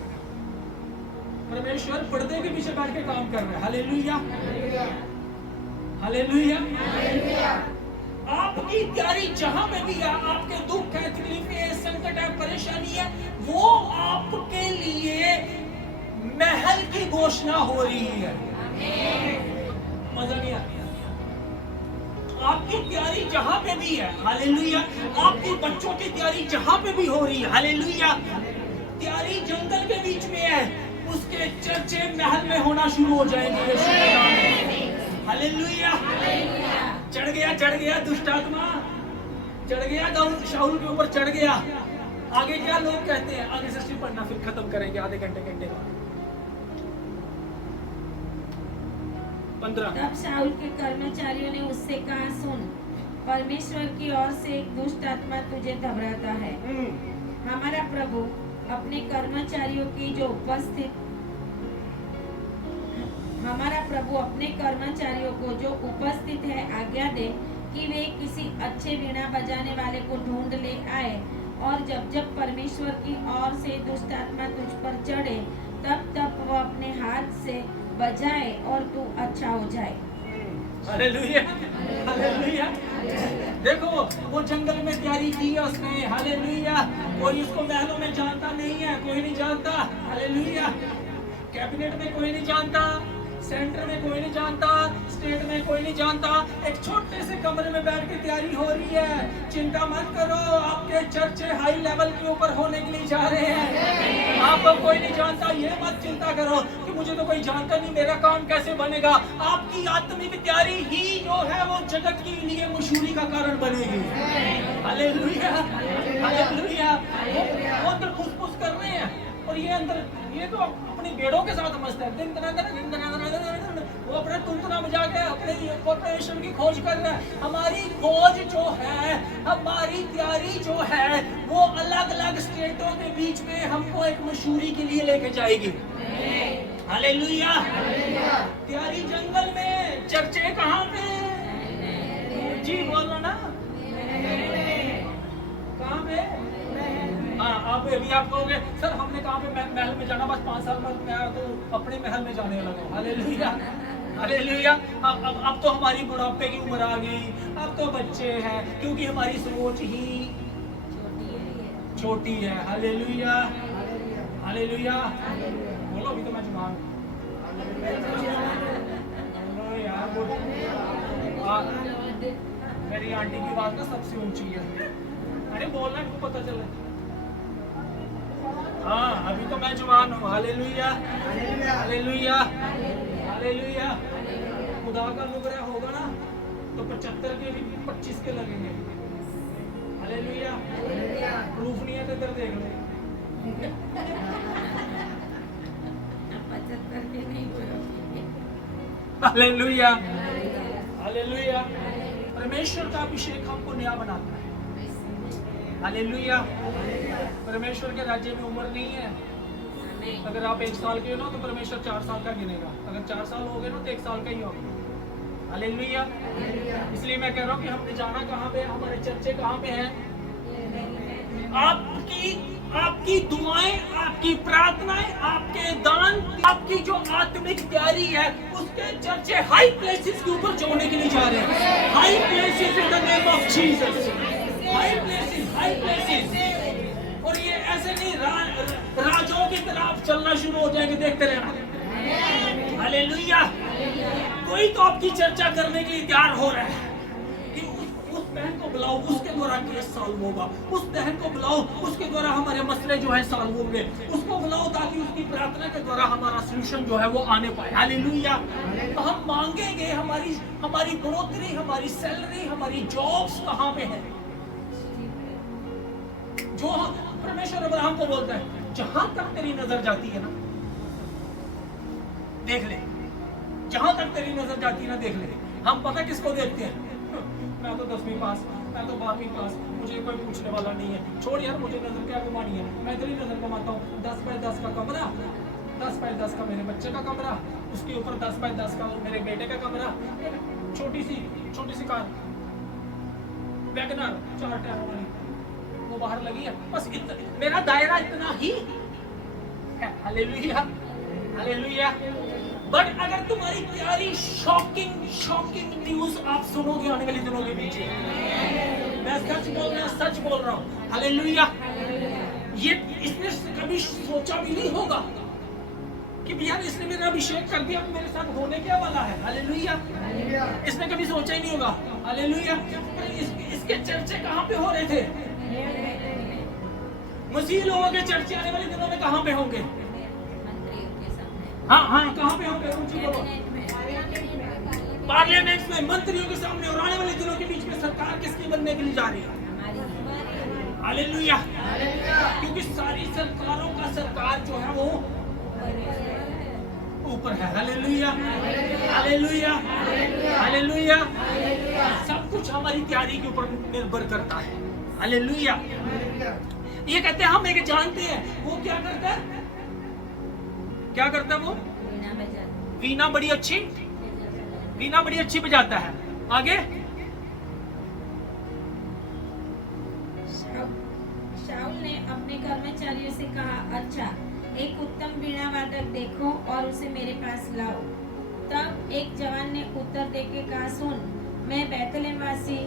परमेश्वर पर्दे के पीछे बैठ के काम कर रहा है। Hallelujah, hallelujah. आपकी तैयारी जहां पे भी है, आपके दुख है, तकलीफ है, संकट है, परेशानी है, वो आपके लिए महल की घोषणा हो रही है। मजा नहीं आता? आपकी तैयारी जहां पे भी है, हालेलुया। आपके बच्चों की तैयारी जहां पे भी हो रही है, हालेलुया। तैयारी जंगल के बीच में है, उसके चर्चे महल में होना शुरू हो जाएंगे। हालेलुया। चढ़ गया दुष्ट आत्मा, चढ़ गया, दाऊद शाऊल के ऊपर चढ़ गया। आगे क्या लोग कहते हैं? आगे से सिर्फ पढ़ना, फिर खत्म करेंगे आधे घंटे बाद। 15। तब शाऊल के कर्मचारियों ने उससे कहा, सुन, परमेश्वर की ओर से एक दुष्ट आत्मा तुझे घबराता है। हमारा प्रभु अपने कर्मचारियों की जो उपस्थित है आज्ञा दे कि वे किसी अच्छे वीणा बजाने वाले को ढूंढ ले आए, और जब परमेश्वर की ओर से दुष्ट आत्मा तुझ पर चढ़े तब वो अपने हाथ से बजाए और तू अच्छा हो जाए। Hallelujah, hallelujah. देखो वो जंगल में तैयारी की है उसने। हालेलुया। कोई उसको महलों में जानता नहीं है, कोई नहीं जानता। हालेलुया। कैबिनेट में कोई नहीं जानता, सेंटर में कोई नहीं जानता, स्टेट में कोई नहीं जानता। एक छोटे से कमरे में बैठ के तैयारी हो रही है। चिंता मत करो, आपके चर्चे हाई लेवल के ऊपर होने के लिए जा रहे हैं। आपको कोई नहीं जानता, ये मत चिंता करो कि मुझे तो कोई जानता नहीं, मेरा काम कैसे बनेगा। आपकी आत्मिक तैयारी ही जो है वो जगत के लिए मशहूरी का कारण बनेगी। Hallelujah, hallelujah. वो अंदर फुसफुस कर रहे हैं और ये अंदर ये तो अपनी बेड़ों के साथ मस्त है। वो अपने तुंतना बजा के अपने परमेश्वर की खोज कर रहा है। हमारी खोज जो है, हमारी तैयारी जो है वो अलग अलग स्टेटों के बीच में हमको एक मशहूरी के लिए लेके जाएगी। हालेलुया। तैयारी जंगल में, चर्चे कहाँ पे? जी बोलो ना, कहाँ पे? हाँ, आप अभी आप कहोगे सर हमने कहाँ पे महल में जाना, बस 5 साल में मैं तो अपने महल में जाने लगा। Hallelujah, hallelujah. अब तो हमारी बुढ़ापे की उम्र आ गई, अब तो बच्चे हैं, क्योंकि हमारी सोच ही छोटी है। Hallelujah, hallelujah. बोलो, अभी तो मैं जवान हूँ। यार मेरी आंटी की बात ना सबसे ऊंची है। अरे बोलना क्यों, पता चल रहा है। हाँ, अभी तो मैं जवान हूँ। Hallelujah, hallelujah, hallelujah. खुदा का नुकरा होगा ना तो 75 के भी 25 के लगेंगे। हालेलुया। प्रूफ नहीं है तो इधर देख लो। 75 के नहीं हुए। Hallelujah, hallelujah. परमेश्वर का अभिषेक हमको नया बनाता है। हालेलुया। परमेश्वर के राज्य में उम्र नहीं है। अगर आप 1 साल के हो ना तो परमेश्वर 4 साल का गिनेगा। अगर 4 साल हो गए ना तो 1 साल का ही होगा। हालेलुया। इसलिए मैं कह रहा हूँ कि हमने जाना कहाँ पे, हमारे चर्चे कहाँ पे हैं। आपकी दुआएं, आपकी प्रार्थनाएं, आपके दान, आपकी जो आत्मिक तैयारी है उसके चर्चे हाई प्लेसेस के ऊपर जोड़ने के लिए जा रहे हैं। High places in the name of Jesus. High places, high places. और ये ऐसे नहीं राजों की तरफ चलना शुरू हो जाएंगे, देखते रहना। हालेलुया। कोई तो आपकी चर्चा करने के लिए तैयार हो रहा है कि उस बहन को बुलाओ, उसके द्वारा केस सॉल्व होगा। उस बहन को बुलाओ, उसके द्वारा हमारे मसले जो है सॉल्व होंगे। उसको बुलाओ ताकि उसकी प्रार्थना के द्वारा हमारा सॉल्यूशन जो है वो आने पाए। हालेलुया। तो हम मांगेंगे हमारी बढ़ोतरी, हमारी सैलरी, हमारी जॉब्स कहाँ पे है। जो परमेश्वर अब्राहम को बोलता है जहां तक तेरी नजर जाती है ना देख ले, जहां तक तेरी नजर जाती है ना देख ले। हम पता किसको देखते हैं, मैं तो 10वीं पास, मैं तो 12वीं पास, मुझे कोई पूछने वाला नहीं है। छोड़ यार, मुझे नजर क्या घुमानी है, मैं इतनी नजर घुमाता हूँ। 10 बाय 10 का कमरा, 10 बाय 10 का मेरे बच्चे का कमरा, उसके ऊपर 10 बाय 10 का मेरे बेटे का कमरा, छोटी सी कार वैगनर 4 टायरों वाली वो बाहर लगी है। बस मेरा दायरा इतना ही है। Hallelujah, hallelujah. बट अगर तुम्हारी तैयारी शॉकिंग न्यूज आप सुनोगे आने वाले दिनों के पीछे, मैं सच बोल रहा हूँ। हालेलुया। ये इसने कभी सोचा भी नहीं होगा कि यार इसने मेरा अभिषेक कर दिया, मेरे साथ होने क्या वाला है। हालेलुया। इसने कभी सोचा ही नहीं होगा। हालेलुया। इसके चर्चे कहाँ पे हो रहे थे? मसीह लोगों के चर्चे आने वाले दिनों में कहाँ पे होंगे? हाँ, कहाँ पे होंगे? पार्लियामेंट में, मंत्रियों के सामने। और आने वाले दिनों के बीच में सरकार किसकी बनने के लिए जा रही है? हालेलुया। क्योंकि सारी सरकारों का सरकार जो है वो ऊपर है। Hallelujah, hallelujah, hallelujah. सब कुछ हमारी तैयारी के ऊपर निर्भर करता है। हालेलुया। ये कहते हैं हम एक जानते हैं वो क्या करता है, वो वीणा बड़ी अच्छी बजाता है। आगे शाऊल ने अपने कर्मचारियों से कहा, अच्छा, एक उत्तम वीणा वादक देखो और उसे मेरे पास लाओ। तब एक जवान ने उत्तर देके कहा, सुन, मैं बैतलहम वासी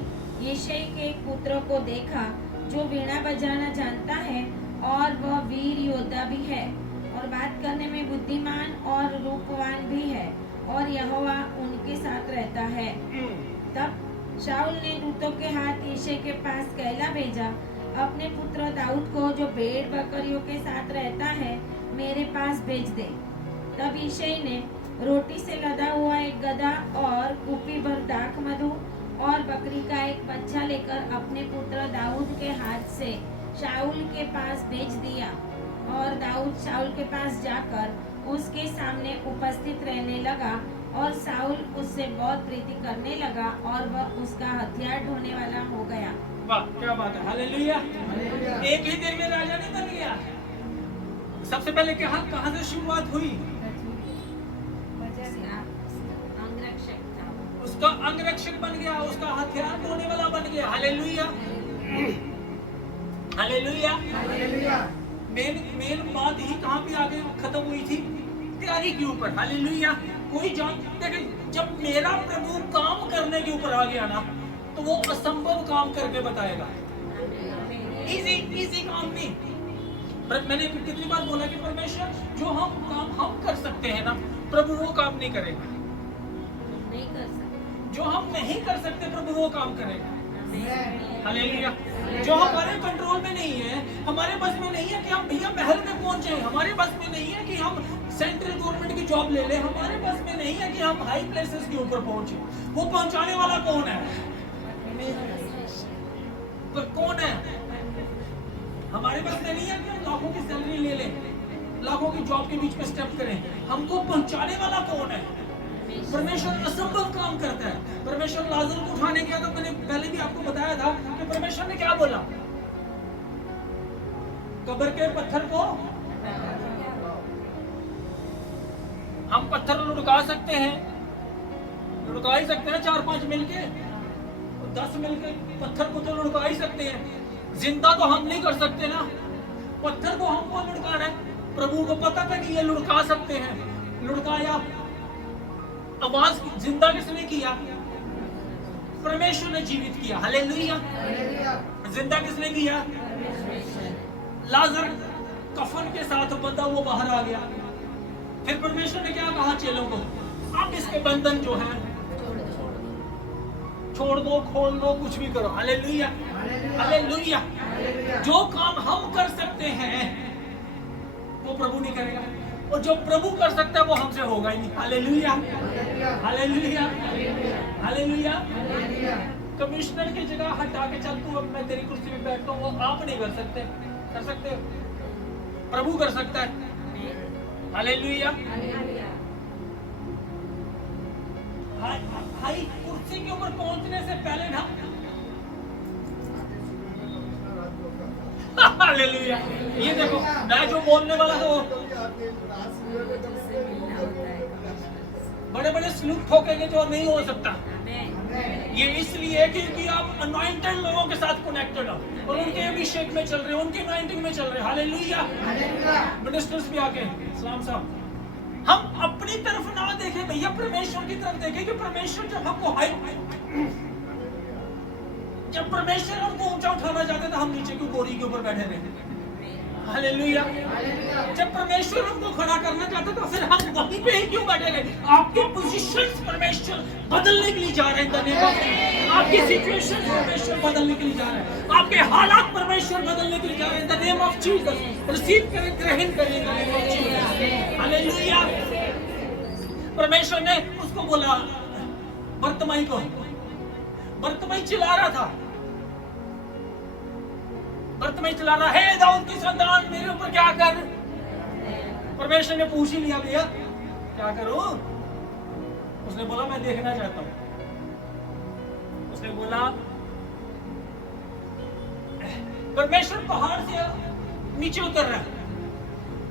यिशै के एक पुत्र को देखा जो वीणा बजाना जानता है और वह वीर योद्धा भी है और बात करने में बुद्धिमान और रूपवान भी है और यहोवा उनके साथ रहता है। तब शाऊल ने दूतों के हाथ यिशै के पास कहला भेजा, अपने पुत्र दाऊद को जो भेड़ बकरियों के साथ रहता है मेरे पास भेज दे। तब यिशै ने रोटी से लदा हुआ एक गधा और कुप्पी भर दाख मधु और बकरी का एक बच्चा लेकर अपने पुत्र दाऊद के हाथ से शाऊल के पास भेज दिया। और दाऊद शाऊल के पास जाकर उसके सामने उपस्थित रहने लगा और शाऊल उससे बहुत प्रीति करने लगा और वह उसका हथियार ढोने वाला हो गया। वाह, क्या बात है, हालेलुया। एक ही दिन में राजा नहीं बन गया। सबसे पहले कहाँ से शुरुआत हुई? अंगरक्षक था, उसका अंगरक्षक बन गया, उसका हथियार ढोने वाला बन गया। Hallelujah, hallelujah. मेन बात ही कहाँ पे आगे खत्म हुई थी? तैयारी के ऊपर। हालेलुया। कोई देखे, जब मेरा प्रभु काम करने के ऊपर आ गया ना, तो वो असंभव काम करके बताएगा। इजी काम नहीं। पर मैंने कितनी बार बोला कि परमेश्वर जो हम कर सकते हैं ना, प्रभु वो काम नहीं करेगा। नहीं कर सकते। जो हम नहीं कर सकते, प्रभु वो काम करेगा। हालेलुया। जो हमारे कंट्रोल में नहीं है, हमारे बस में नहीं है कि हम भैया महल में पहुंचे, हमारे बस में नहीं है कि हम सेंट्रल गवर्नमेंट की जॉब ले ले, हमारे बस में नहीं है कि हम हाई प्लेसेस के ऊपर पहुंचे। वो पहुंचाने वाला कौन है? तो कौन है? हमारे बस में नहीं है कि हम लाखों की सैलरी ले लें, लाखों की जॉब के बीच में स्टेप करें। हमको पहुंचाने वाला कौन है? परमेश्वर असंभव काम करता है। परमेश्वर लाजर को उठाने गया, तो मैंने पहले भी आपको बताया था कि परमेश्वर ने क्या बोला? कब्र के पत्थर को हम पत्थर लुढ़का सकते हैं, लुढ़का ही सकते हैं। 4-5 मिलके, 10 मिलके पत्थर को तो लुढ़का ही सकते हैं। जिंदा तो हम नहीं कर सकते ना, पत्थर को हमको लुढ़काना है। प्रभु को पता था कि ये लुढ़का सकते हैं, लुढ़काया। आवाज जिंदा किसने किया? परमेश्वर ने जीवित किया। हालेलुया। जिंदा किसने किया? लाजर कफन के साथ बंधा वो बाहर आ गया। फिर परमेश्वर ने क्या कहा चेलों को? अब इसके बंधन जो है छोड़ दो, खोल दो, कुछ भी करो। Hallelujah, hallelujah. जो काम हम कर सकते हैं वो प्रभु नहीं करेगा, और जो प्रभु कर सकता है वो हमसे होगा ही नहीं। Hallelujah, hallelujah, hallelujah. कमिश्नर की जगह हटा के चल, तू अब मैं तेरी कुर्सी पे बैठता हूँ, वो आप नहीं कर सकते। कर सकते हो? प्रभु कर सकता है। हालेलुया। हाई कुर्सी के ऊपर पहुंचने से पहले ना, हालेलुया। ये देखो, मैं जो बोलने वाला हूँ, बड़े बड़े स्लूप ठोकेंगे जो नहीं हो सकता। ये इसलिए क्योंकि आप अनॉइंटेड लोगों के साथ कनेक्टेड हो और उनके अभिषेक में चल रहे हो, उनके अनॉइंटिंग में चल रहे हो। हालेलुया। मिनिस्टर्स भी आके सलाम साहब, हम अपनी तरफ ना देखें भैया, परमेश्वर की तरफ देखें कि परमेश्वर जब हमको जब परमेश्वर हमको ऊंचा उठाना चाहते थे, हम नीचे की बोरी के ऊपर बैठे रहे। हालेलुया। जब परमेश्वर हमको खड़ा करना चाहते तो फिर हम वहीं पे ही क्यों बैठे रहे? आपके पोजीशंस परमेश्वर बदलने के लिए जा रहे हैं। आपकी सिचुएशन परमेश्वर बदलने के लिए जा रहे हैं, आपके हालात परमेश्वर बदलने के लिए जा रहे हैं। In the name of Jesus receive करें, ग्रहण करें in the name of Jesus. Hallelujah. परमेश्वर ने उसको बोला, बर्तमाई को, बर्तमाई चिल्ला रहा था, बर्तमाई चिल्ला रहा है, दाऊद की संतान मेरे ऊपर क्या कर। परमेश्वर ने पूछ ही लिया, भैया क्या करूं? उसने बोला मैं देखना चाहता हूं। उसने बोला, परमेश्वर पहाड़ से नीचे उतर रहा है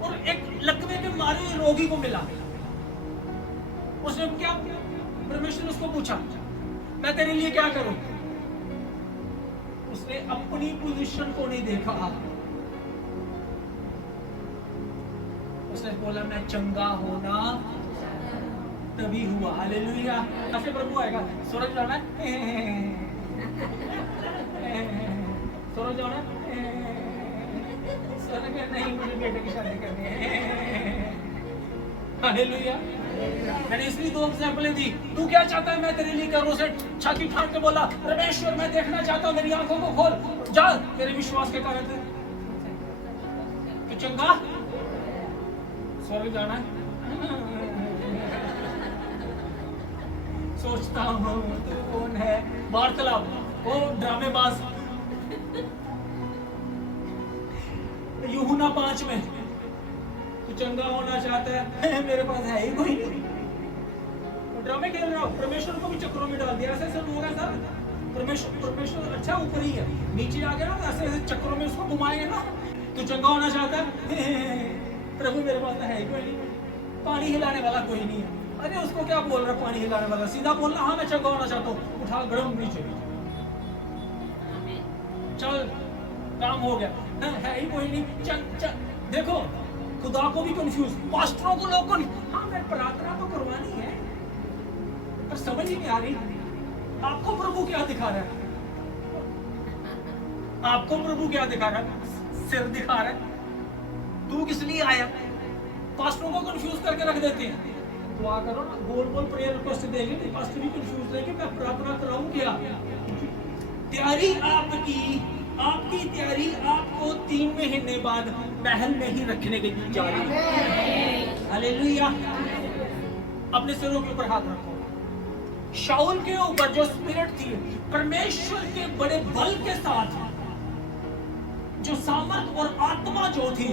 और एक लकवे के मारे हुए रोगी को मिला। उसने क्या, परमेश्वर ने उसको पूछा मैं तेरे लिए क्या करूं? उसने अपनी पोजीशन को नहीं देखा, उसने बोला मैं चंगा होना तभी हुआ। हालेलुया। ऐसे प्रभु आएगा, सूरज जाना है, सूरज जाना सूरज नहीं, मुझे बेटे की शादी करनी है। हालेलुया। मैंने इसलिए 2 एग्जाम्पलें दी। तू क्या चाहता है मैं तेरे लिए करूं? उसे छाती ठाक के बोला, परमेश्वर मैं देखना चाहता हूं, मेरी आंखों को खोल, जा तेरे विश्वास के कारण तू चंगा। स्वर्ग जाना है, सोचता हूँ तू कौन है, वार्तालाप, वो ड्रामेबाज। यूहन्ना 5 में तू चंगा होना चाहता है, मेरे पास है ही कोई नहीं। ड्रामे खेल रहा हूँ, परमेश्वर को भी चक्रों में डाल दिया। ऐसे ऐसे लोग हैं सर, परमेश्वर अच्छा ऊपर ही है, नीचे आ गया ना ऐसे ऐसे चक्रों में उसको घुमाएंगे ना। तू चंगा होना चाहता है, प्रभु मेरे पास है ही कोई नहीं, पानी हिलाने वाला कोई नहीं है। अरे उसको क्या बोल रहा, पानी हिलाने वाला? सीधा बोलना, हाँ मैं चंगा होना चाहता हूँ, उठा गरम नीचे, चल काम हो गया। है ही कोई नहीं। चल देखो, खुदा को भी कंफ्यूज, पास्टरों को लोग हाँ मैं प्रार्थना तो करवानी है पर समझ ही नहीं आ रही। आपको प्रभु क्या दिखा रहा है? आपको प्रभु क्या दिखा रहा है? सिर दिखा रहा है। तू किस लिए आया? पास्टरों को कंफ्यूज करके रख देते हैं। दुआ करो ना, गोल गोल प्रेयर रिक्वेस्ट देंगे, पास्टर भी कंफ्यूज रहेंगे, मैं प्रार्थना कराऊं क्या? तैयारी आपकी तैयारी आपको 3 महीने बाद महल में ही रखने की जा रही है। हालेलुया। अपने सिरों के ऊपर हाथ रखो। शाऊल के ऊपर जो स्पिरिट थी, परमेश्वर के बड़े बल के साथ जो सामर्थ और आत्मा जो थी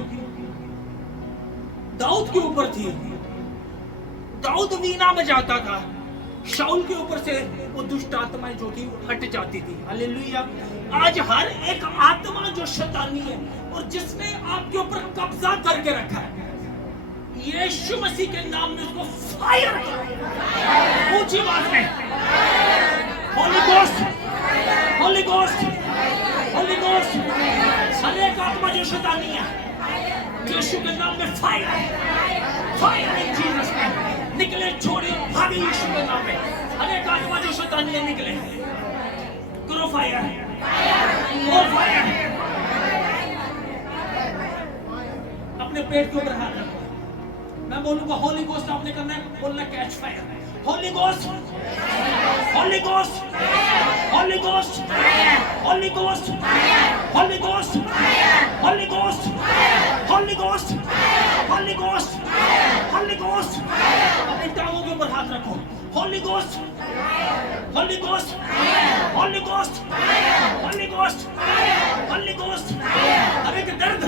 दाऊद के ऊपर थी, दाऊद वीणा बजाता था, शाऊल के ऊपर से वो दुष्ट आत्माएं जो थी हट जाती थी। हालेलुया। आज हर एक आत्मा जो शैतानी है और जिसने आपके ऊपर कब्जा करके रखा है, यीशु मसीह के नाम में उसको फायर करो। ऊंची आवाज में, holy ghost, holy ghost, holy ghost. हर एक आत्मा जो शैतानी है, यीशु के नाम में fire, fire in Jesus name. निकले, छोड़े, भागे यीशु के नाम में। हर एक आत्मा जो शैतानी है निकले। करो फायर, और फायर। अपने पेट के ऊपर हाथ रखो। मैं बोलूंगा होली गोस्ट, आपने करना है, बोलना catch fire. Holy ghost, holy ghost, holy ghost, holy ghost, holy ghost, holy ghost, holy ghost, holy ghost, holy ghost. अपनी टांगों के ऊपर हाथ रखो। Holy ghost, holy ghost, holy ghost, holy ghost, holy ghost. हर एक दर्द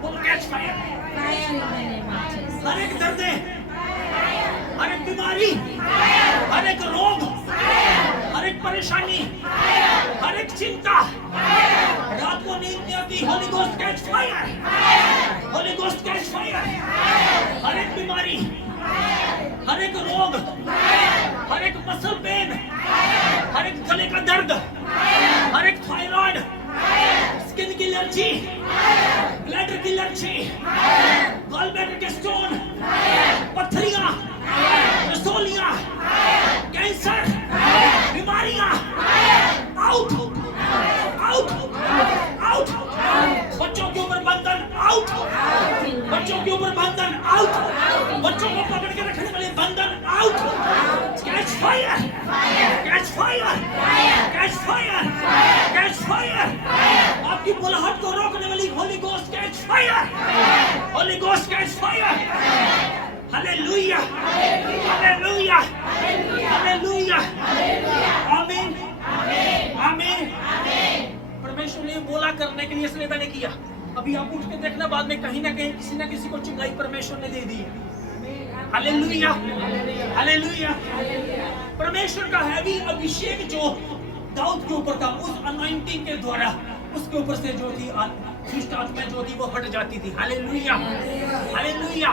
बोलो कैच फायर। हर एक दर्द, हर एक बीमारी, हर एक रोग, हर एक परेशानी, हर एक चिंता, रात को नींद नहीं आती, holy ghost catch fire, holy ghost catch fire. हर एक बीमारी, हर एक रोग, हर एक मसल पेन, हर एक गले का दर्द, हर एक थायराइड, स्किन की एलर्जी, ब्लैडर की एलर्जी, गॉल ब्लैडर के स्टोन, पत्थरियां, रसोलियां, कैंसर, बीमारियां, आउट, आउट, आउट। बच्चों के ऊपर बंधन, आउट। बच्चों के ऊपर बंधन, आउट। बच्चों को पकड़ के रखने वाले बंधन, out. Catch fire, catch fire, catch fire, catch fire. आपकी बुलाहट को रोकने वाली Holi ghost catch fire, holy ghost catch fire. Hallelujah, hallelujah, hallelujah. आमीन, आमीन। परमेश्वर ने बोला करने के लिए, इसलिए मैंने किया। अभी आप उठ के देखना, बाद में कहीं ना कहीं किसी ना किसी को चंगाई परमेश्वर ने दे दी है। Hallelujah, hallelujah. परमेश्वर का हैवी अभिषेक जो दाऊद के ऊपर था, उस अनॉइंटिंग के द्वारा उसके ऊपर से जो थी दुष्ट आत्माएं जो थी वो हट जाती थी। Hallelujah, hallelujah.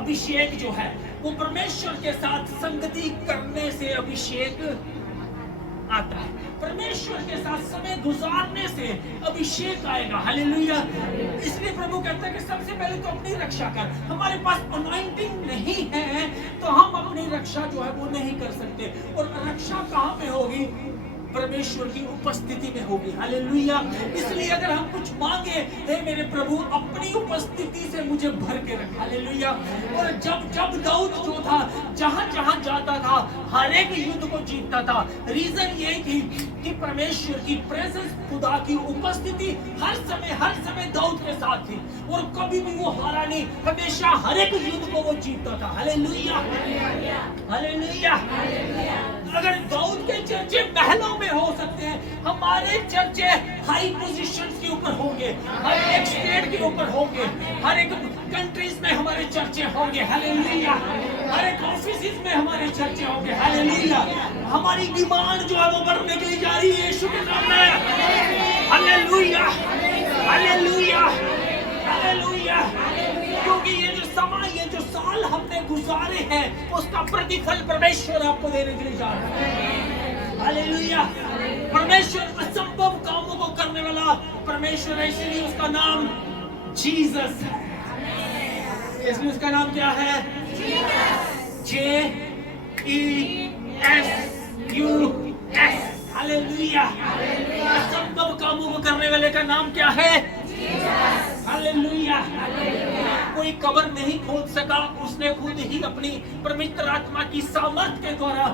अभिषेक जो है वो परमेश्वर के साथ संगति करने से अभिषेक आता है। परमेश्वर के साथ समय गुजारने से अभिषेक आएगा। हालेलुया। इसलिए प्रभु कहता है कि सबसे पहले तो अपनी रक्षा कर। हमारे पास अनॉइंटिंग नहीं है तो हम अपनी रक्षा जो है वो नहीं कर सकते। और रक्षा कहाँ पे होगी? परमेश्वर की उपस्थिति में होगी। हालेलुया। इसलिए अगर हम कुछ मांगे, हे मेरे प्रभु अपनी उपस्थिति से मुझे भर के रख। हालेलुया। और जब जब दाऊद जो था जहां जहां जाता था हर एक युद्ध को जीतता था, रीजन ये थी कि परमेश्वर की प्रेजेंस, खुदा की उपस्थिति हर समय दाऊद के साथ थी और कभी भी वो हारा नहीं, हमेशा हर एक युद्ध को वो जीतता था। हालेलुया। हालेलुया। अगर दाऊद के चर्चे महलों में हो सकते हैं, हमारे चर्चे हाई पोजीशंस के ऊपर होंगे, हर एक स्टेट के ऊपर होंगे, हर एक कंट्रीज में हमारे चर्चे होंगे। हालेलुया। हर एक ऑफिस में हमारे चर्चे होंगे। हालेलुया। हमारी डिमांड जो है वो बढ़ने के लिए जा रही है यीशु के नाम में। हालेलुया। हालेलुया। हालेलुया। क्योंकि ये जो समय, ये जो साल हमने गुजारे हैं, उसका प्रतिफल परमेश्वर आपको देने के लिए जा रहा है। हालेलुया। परमेश्वर असंभव कामों को करने वाला परमेश्वर है, इसलिए उसका नाम जीसस है। इसलिए उसका नाम क्या है? JESUS। हालेलुया। असंभव कामों को करने वाले का नाम क्या है? हालेलुया। कोई कब्र नहीं खोद सका, उसने खुद ही अपनी पवित्र आत्मा की सामर्थ के द्वारा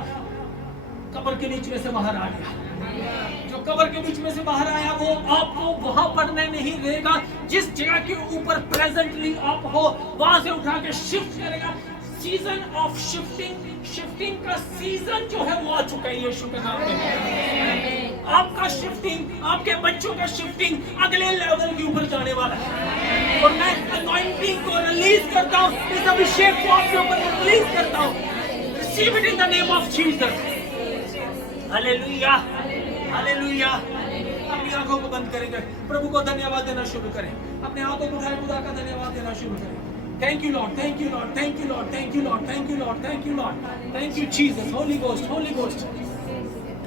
कब्र के बीच में से बाहर आ गया। जो कब्र के बीच में से बाहर आया वो आपको वहां पड़ने नहीं देगा। जिस जगह के ऊपर प्रेजेंटली आप हो वहां से उठा के शिफ्ट करेगा। सीजन ऑफ शिफ्टिंग का सीजन जो है वो आ चुका है यीशु के नाम में। आपका शिफ्टिंग, आपके बच्चों का शिफ्टिंग अगले लेवल के ऊपर जाने वाला है। और मैं अनॉइंटिंग को रिलीज करता हूँ, इस अभिषेक को आपके ऊपर रिलीज करता हूँ। Receive it in the name of Jesus. Hallelujah. Hallelujah. अपनी आंखों को बंद करेंगे, प्रभु को धन्यवाद देना शुरू करें। अपने हाथों को उठाए खुदा का धन्यवाद देना शुरू करें। Thank you Lord, thank you Lord, thank you Lord, thank you Lord, thank you Lord, thank you Lord, thank you Jesus. Holi ghost, holy ghost,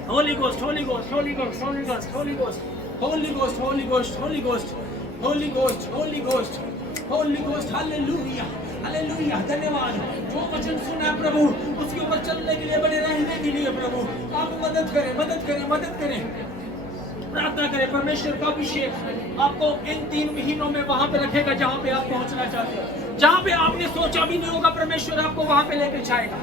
holy ghost, holy ghost, holy ghost, holy ghost, holy ghost, holy ghost, holy ghost, holy ghost, holy ghost, holy ghost, holy ghost. Hallelujah. Hallelujah. धन्यवाद। जो वचन सुना है प्रभु उसके ऊपर चलने के लिए, बने रहने के लिए प्रभु आप मदद करें, मदद करें, मदद करें। प्रार्थना करें परमेश्वर का अभिषेक आपको इन 3 महीनों में वहां पे रखेगा जहां पे आप पहुंचना चाहते हो, जहां पे आपने सोचा भी नहीं होगा परमेश्वर आपको वहां पे लेके जाएगा।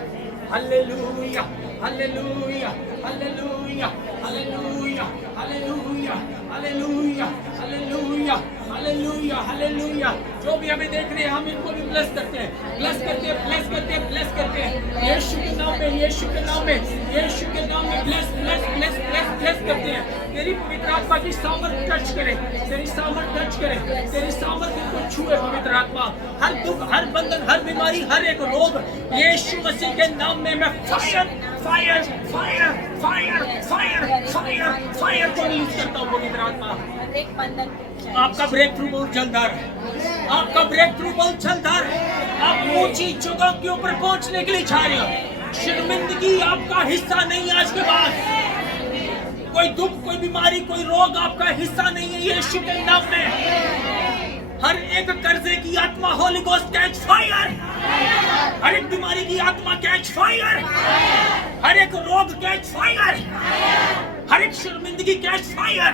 Hallelujah. Hallelujah. Hallelujah. Hallelujah. Hallelujah. Hallelujah. Hallelujah. Hallelujah. Hallelujah. जो भी हमें देख रहे हैं हम इनको भी ब्लेस करते हैं, ब्लेस करते हैं, ब्लेस करते हैं, ब्लेस करते हैं यीशु के नाम में, यीशु के नाम में, यीशु के नाम में bless bless bless bless bless करते हैं। तेरी पवित्र आत्मा की सामर्थ टच करे, तेरी सामर्थ टच करे, तेरी सामर्थ इनको छुए पवित्र आत्मा। हर दुख, हर बंधन, हर बीमारी, हर एक रोग यीशु मसीह के नाम में मैं fire fire fire fire fire fire fire को रिलीज करता हूँ पवित्र आत्मा। आपका ब्रेक थ्रू बहुत जल्द आ रहा है, आपका ब्रेक थ्रू बहुत जल्द आ रहा है। आप ऊंची जगह के ऊपर पहुंचने के लिए जा रहे हो। शर्मिंदगी आपका हिस्सा नहीं है आज के बाद। कोई दुख, कोई बीमारी, कोई रोग आपका हिस्सा नहीं है यीशु के नाम में। हर एक कर्जे की आत्मा होली गोस्ट कैच फायर, हर एक बीमारी की आत्मा कैच फायर, हर एक रोग कैच फायर, हर एक शर्मिंदगी कैच फायर।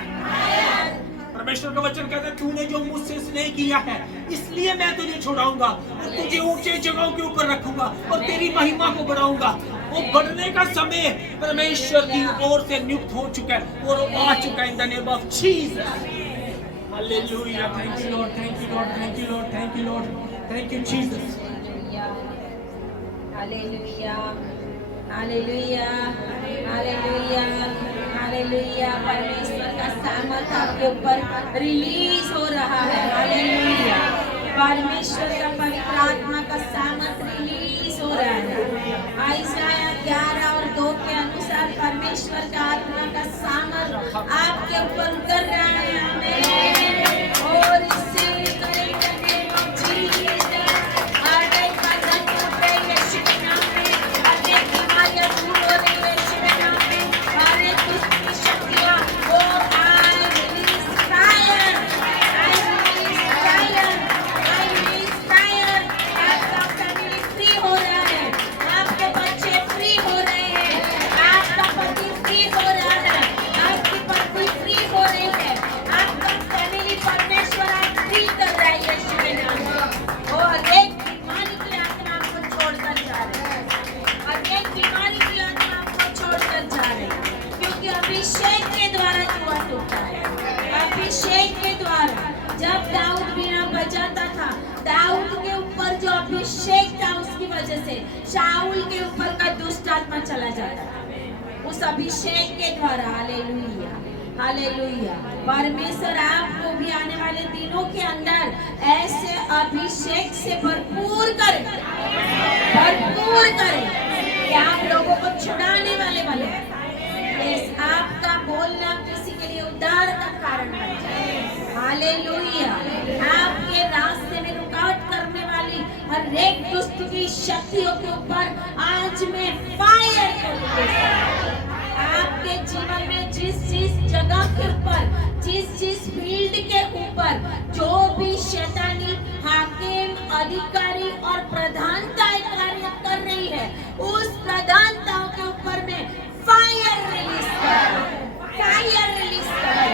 परमेश्वर का वचन कहता है तूने जो मुझसे स्नेह किया है इसलिए मैं तुझे छुड़ाऊंगा और तुझे ऊंचे जगहों के ऊपर रखूंगा और तेरी महिमा को बढ़ाऊंगा। वो बढ़ने का समय परमेश्वर की ओर से नियुक्त हो चुका है और वो आ चुका है in the name of Jesus. Hallelujah. Thank you Lord, thank you Lord, thank you Lord, thank you Lord, thank you Jesus. Hallelujah. Hallelujah. Hallelujah. Hallelujah. परमेश्वर का सामर्थ आपके ऊपर रिलीज हो रहा है। हालेलुया। परमेश्वर का पवित्र आत्मा का सामर्थ रिलीज हो रहा है। आइसाया 11 और 2 के अनुसार परमेश्वर का आत्मा का सामर्थ आपके ऊपर उतर रहा है। आमीन। और इससे वजह से शाऊल के ऊपर का दुष्ट आत्मा चला जाता है, उस अभिषेक के द्वारा। Hallelujah, hallelujah. परमेश्वर आपको भी आने वाले दिनों के अंदर ऐसे अभिषेक से भरपूर करे, भरपूर करे कि आप लोगों को छुड़ाने वाले बने। आपका बोलना किसी के लिए उद्धार का कारण बन जाए। हालेलुया। आपके रास्ते में रुकावट करने वाली हर एक दुष्ट की शक्तियों के ऊपर आज मैं फायर करूंगा। आपके जीवन में जिस जगह के ऊपर, जिस फील्ड के ऊपर जो भी शैतानी हाकिम, अधिकारी और प्रधानताएं कार्य कर रही है, उस प्रधानताओं के ऊपर में फायर रिलीज कर, फायर रिलीज कर,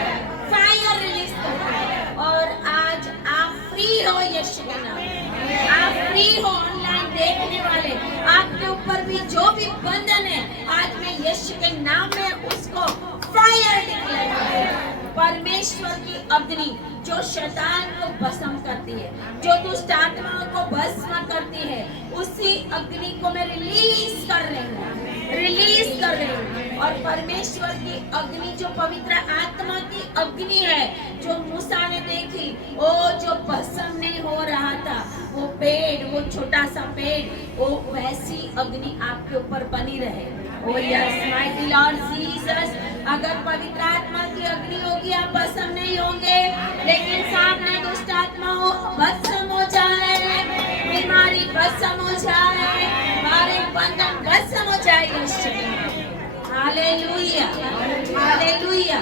फायर रिलीज कर। और आज आप फ्री हो यीशु के नाम में। आप फ्री हो। ऑनलाइन देखने वाले, आपके ऊपर भी जो भी बंधन है, आज मैं यीशु के नाम में उसको फायर डिक्लेयर करती हूँ। परमेश्वर की अग्नि जो शैतान को भस्म करती है, जो दुष्ट आत्माओं को भस्म करती है, उसी अग्नि को मैं रिलीज कर रही हूँ, रिलीज कर रही हूँ। और परमेश्वर की अग्नि जो पवित्र आत्मा की अग्नि है, जो मूसा ने देखी, वो जो भस्म नहीं हो रहा था, वो पेड़, वो छोटा सा पेड़, वो वैसी अग्नि आपके ऊपर बनी रहे। ओ यस माय लॉर्ड जीसस, अगर पवित्र आत्मा की अग्नि होगी आप भस्म नहीं होंगे, लेकिन सामने दुष्ट आत्मा हो भस्म हो जाए, बीमारी भस्म हो जाए, हमारे बंधन भस्म हो जाए। Hallelujah, hallelujah.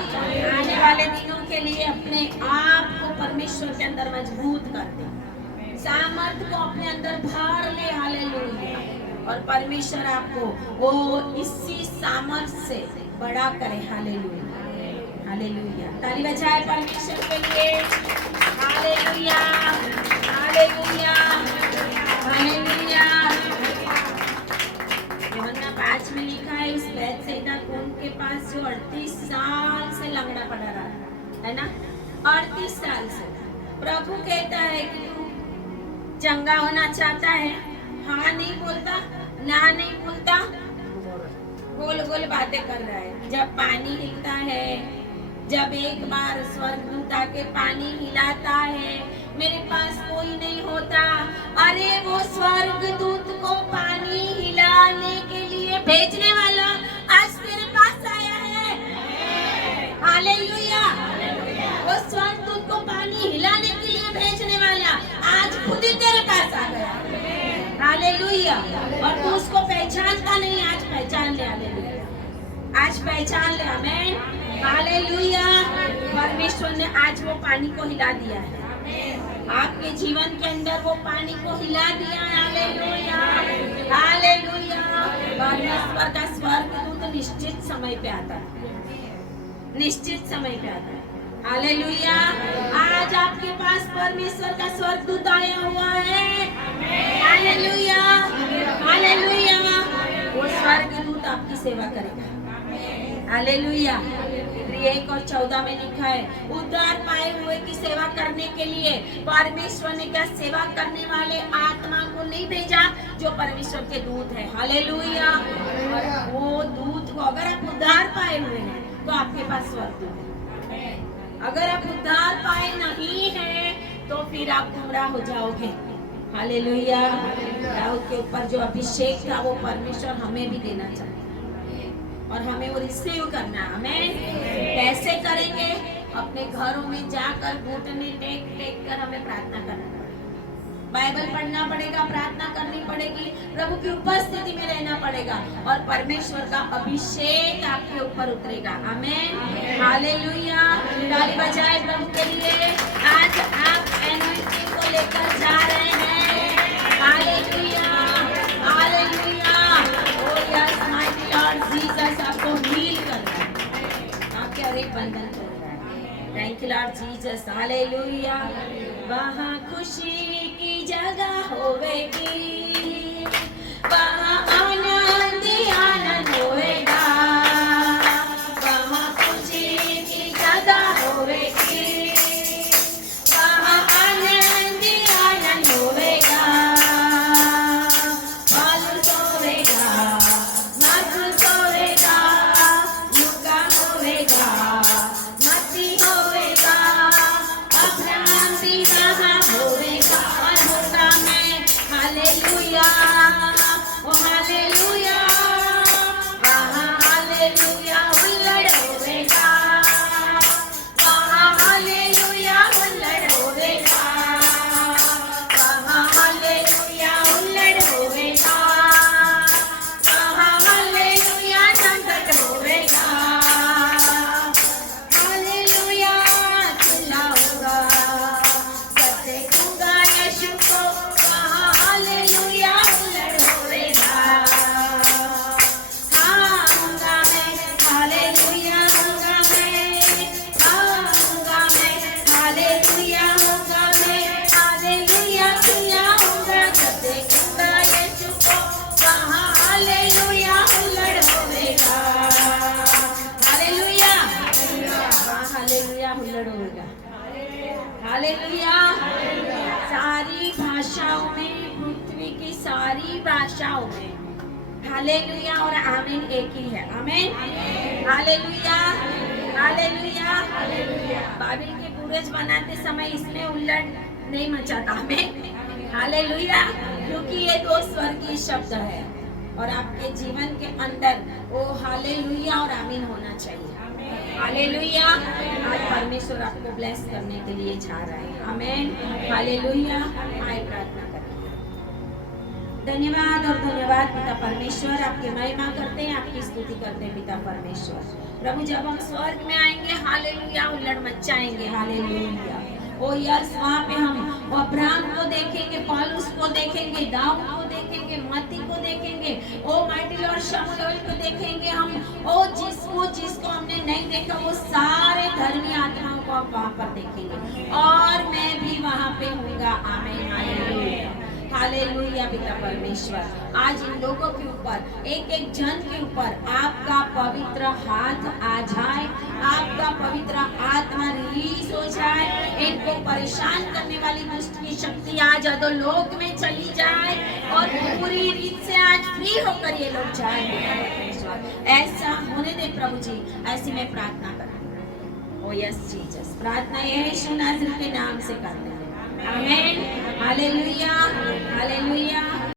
आने वाले दिनों के लिए अपने आप को परमेश्वर के अंदर मजबूत कर दे, सामर्थ को अपने अंदर भर ले। हालेलुया। और परमेश्वर आपको वो इसी सामर्थ से बड़ा करे। Hallelujah, hallelujah. ताली बजाए परमेश्वर के लिए। Hallelujah, hallelujah, hallelujah. यूहन्ना 5 में लिखा है, उस बैतसैदा कुंड के पास जो 38 साल से लंगड़ा पड़ा रहा है ना, 38 साल से, प्रभु कहता है कि तू चंगा होना चाहता है? हाँ नहीं बोलता, ना नहीं बोलता, गोल गोल बातें कर रहा है। जब पानी हिलता है, जब एक बार स्वर्गदूत आके पानी हिलाता है, मेरे पास कोई नहीं होता, अरे वो स्वर्गदूत को पानी हिलाने के लिए भेजने वाला आज तेरे पास आया है। हालेलुया। वो स्वर्गदूत को पानी हिलाने के लिए भेजने वाला आज खुद ही तेरे पास आ गया। हालेलुया। और तू उसको पहचानता नहीं, आज पहचान ले। हालेलुया, आज पहचान ले। आमीन, हालेलुया। परमेश्वर ने आज वो पानी को हिला दिया है, आपके जीवन के अंदर वो पानी को हिला दिया है। Hallelujah, hallelujah. परमेश्वर का स्वर्गदूत निश्चित समय पे आता है, निश्चित समय पे आता है। हालेलुया। आज आपके पास परमेश्वर का स्वर्गदूत आया हुआ है। Hallelujah, hallelujah. वो स्वर्गदूत आपकी सेवा करेगा। हालेलुया। 1 और 14 में लिखा है, उद्धार पाए हुए की सेवा करने के लिए परमेश्वर ने क्या सेवा करने वाले आत्मा को नहीं भेजा जो परमेश्वर के दूत है। हालेलुया। वो दूत को, अगर आप उद्धार पाए हुए हैं तो आपके पास स्वर्गदूत है। अगर आप उद्धार पाए नहीं हैं तो फिर आप गुमराह हो जाओगे। हालेलुया। दाऊद के ऊपर जो अभिषेक था वो परमेश्वर हमें भी देना चाहता है और हमें वो रिसीव करना है। हमें कैसे करेंगे? अपने घरों में जाकर घुटने टेक टेक कर हमें प्रार्थना करना पड़ेगा, बाइबल पढ़ना पड़ेगा, प्रार्थना करनी पड़ेगी, प्रभु की उपस्थिति में रहना पड़ेगा और परमेश्वर का अभिषेक आपके ऊपर उतरेगा। आमीन, हालेलुया। ताली बजाए प्रभु के लिए। आज आप एनॉइंटिंग को लेकर जा रहे हैं। Hallelujah, hallelujah. O yes my Lord Jesus आपको हील कर रहा है, आपके हर एक बंधन तोड़ रहा है। Thank you Lord Jesus. Hallelujah. वहाँ खुशी की जगह होवेगी, वहाँ आनंद आनंद होएगा, वहाँ खुशी की जगह होवेगी, वहाँ आनंद आनंद होएगा, हालेलुया। सारी भाषाओं में, पृथ्वी की सारी भाषाओं में हालेलुया और आमीन एक ही है। आमीन, हालेलुया, हालेलुया। बाइबल के बुरज बनाते समय इसमें उल्लड़ नहीं मचाता। आमीन, हालेलुया। क्योंकि ये दो स्वर्गीय शब्द है और आपके जीवन के अंदर वो हालेलुया और आमीन होना चाहिए। हालेलुया। आज परमेश्वर आपको ब्लेस करने के लिए जा रहा है। आमीन, हालेलुया। आए प्रार्थना करें। धन्यवाद और धन्यवाद पिता परमेश्वर, आपकी महिमा करते हैं, आपकी स्तुति करते हैं पिता परमेश्वर। प्रभु जब हम स्वर्ग में आएंगे हालेलुया उल्लड़ मचाएंगे। हालेलुया। ओ यस, वहाँ पे हम अब्राहम को देखेंगे, पौलुस को देखेंगे, दाऊद को देखेंगे, मत्ती को देखेंगे, ओ माइकल और शमूएल को देखेंगे हम। ओ जिसको हमने नहीं देखा वो सारे धर्मी आत्माओं को आप वहाँ पर देखेंगे और मैं भी वहाँ पे हूँगा। आमीन, हालेलुया, हालेलुया पिता परमेश्वर। आज इन लोगों के ऊपर, एक एक जन के ऊपर आपका पवित्र हाथ आ जाए, आपका पवित्र आत्मा रिलीज हो जाए। इनको परेशान करने वाली दुष्ट की शक्ति आज अधोलोक में चली जाए और पूरी रीत से आज फ्री होकर ये लोग जाए। ऐसा होने दे प्रभु जी, ऐसी मैं प्रार्थना करती हूँ। ओ यस जीसस, प्रार्थना यीशु नाज़री के नाम से करते हैं। आमीन, हालेलुया, हालेलुया।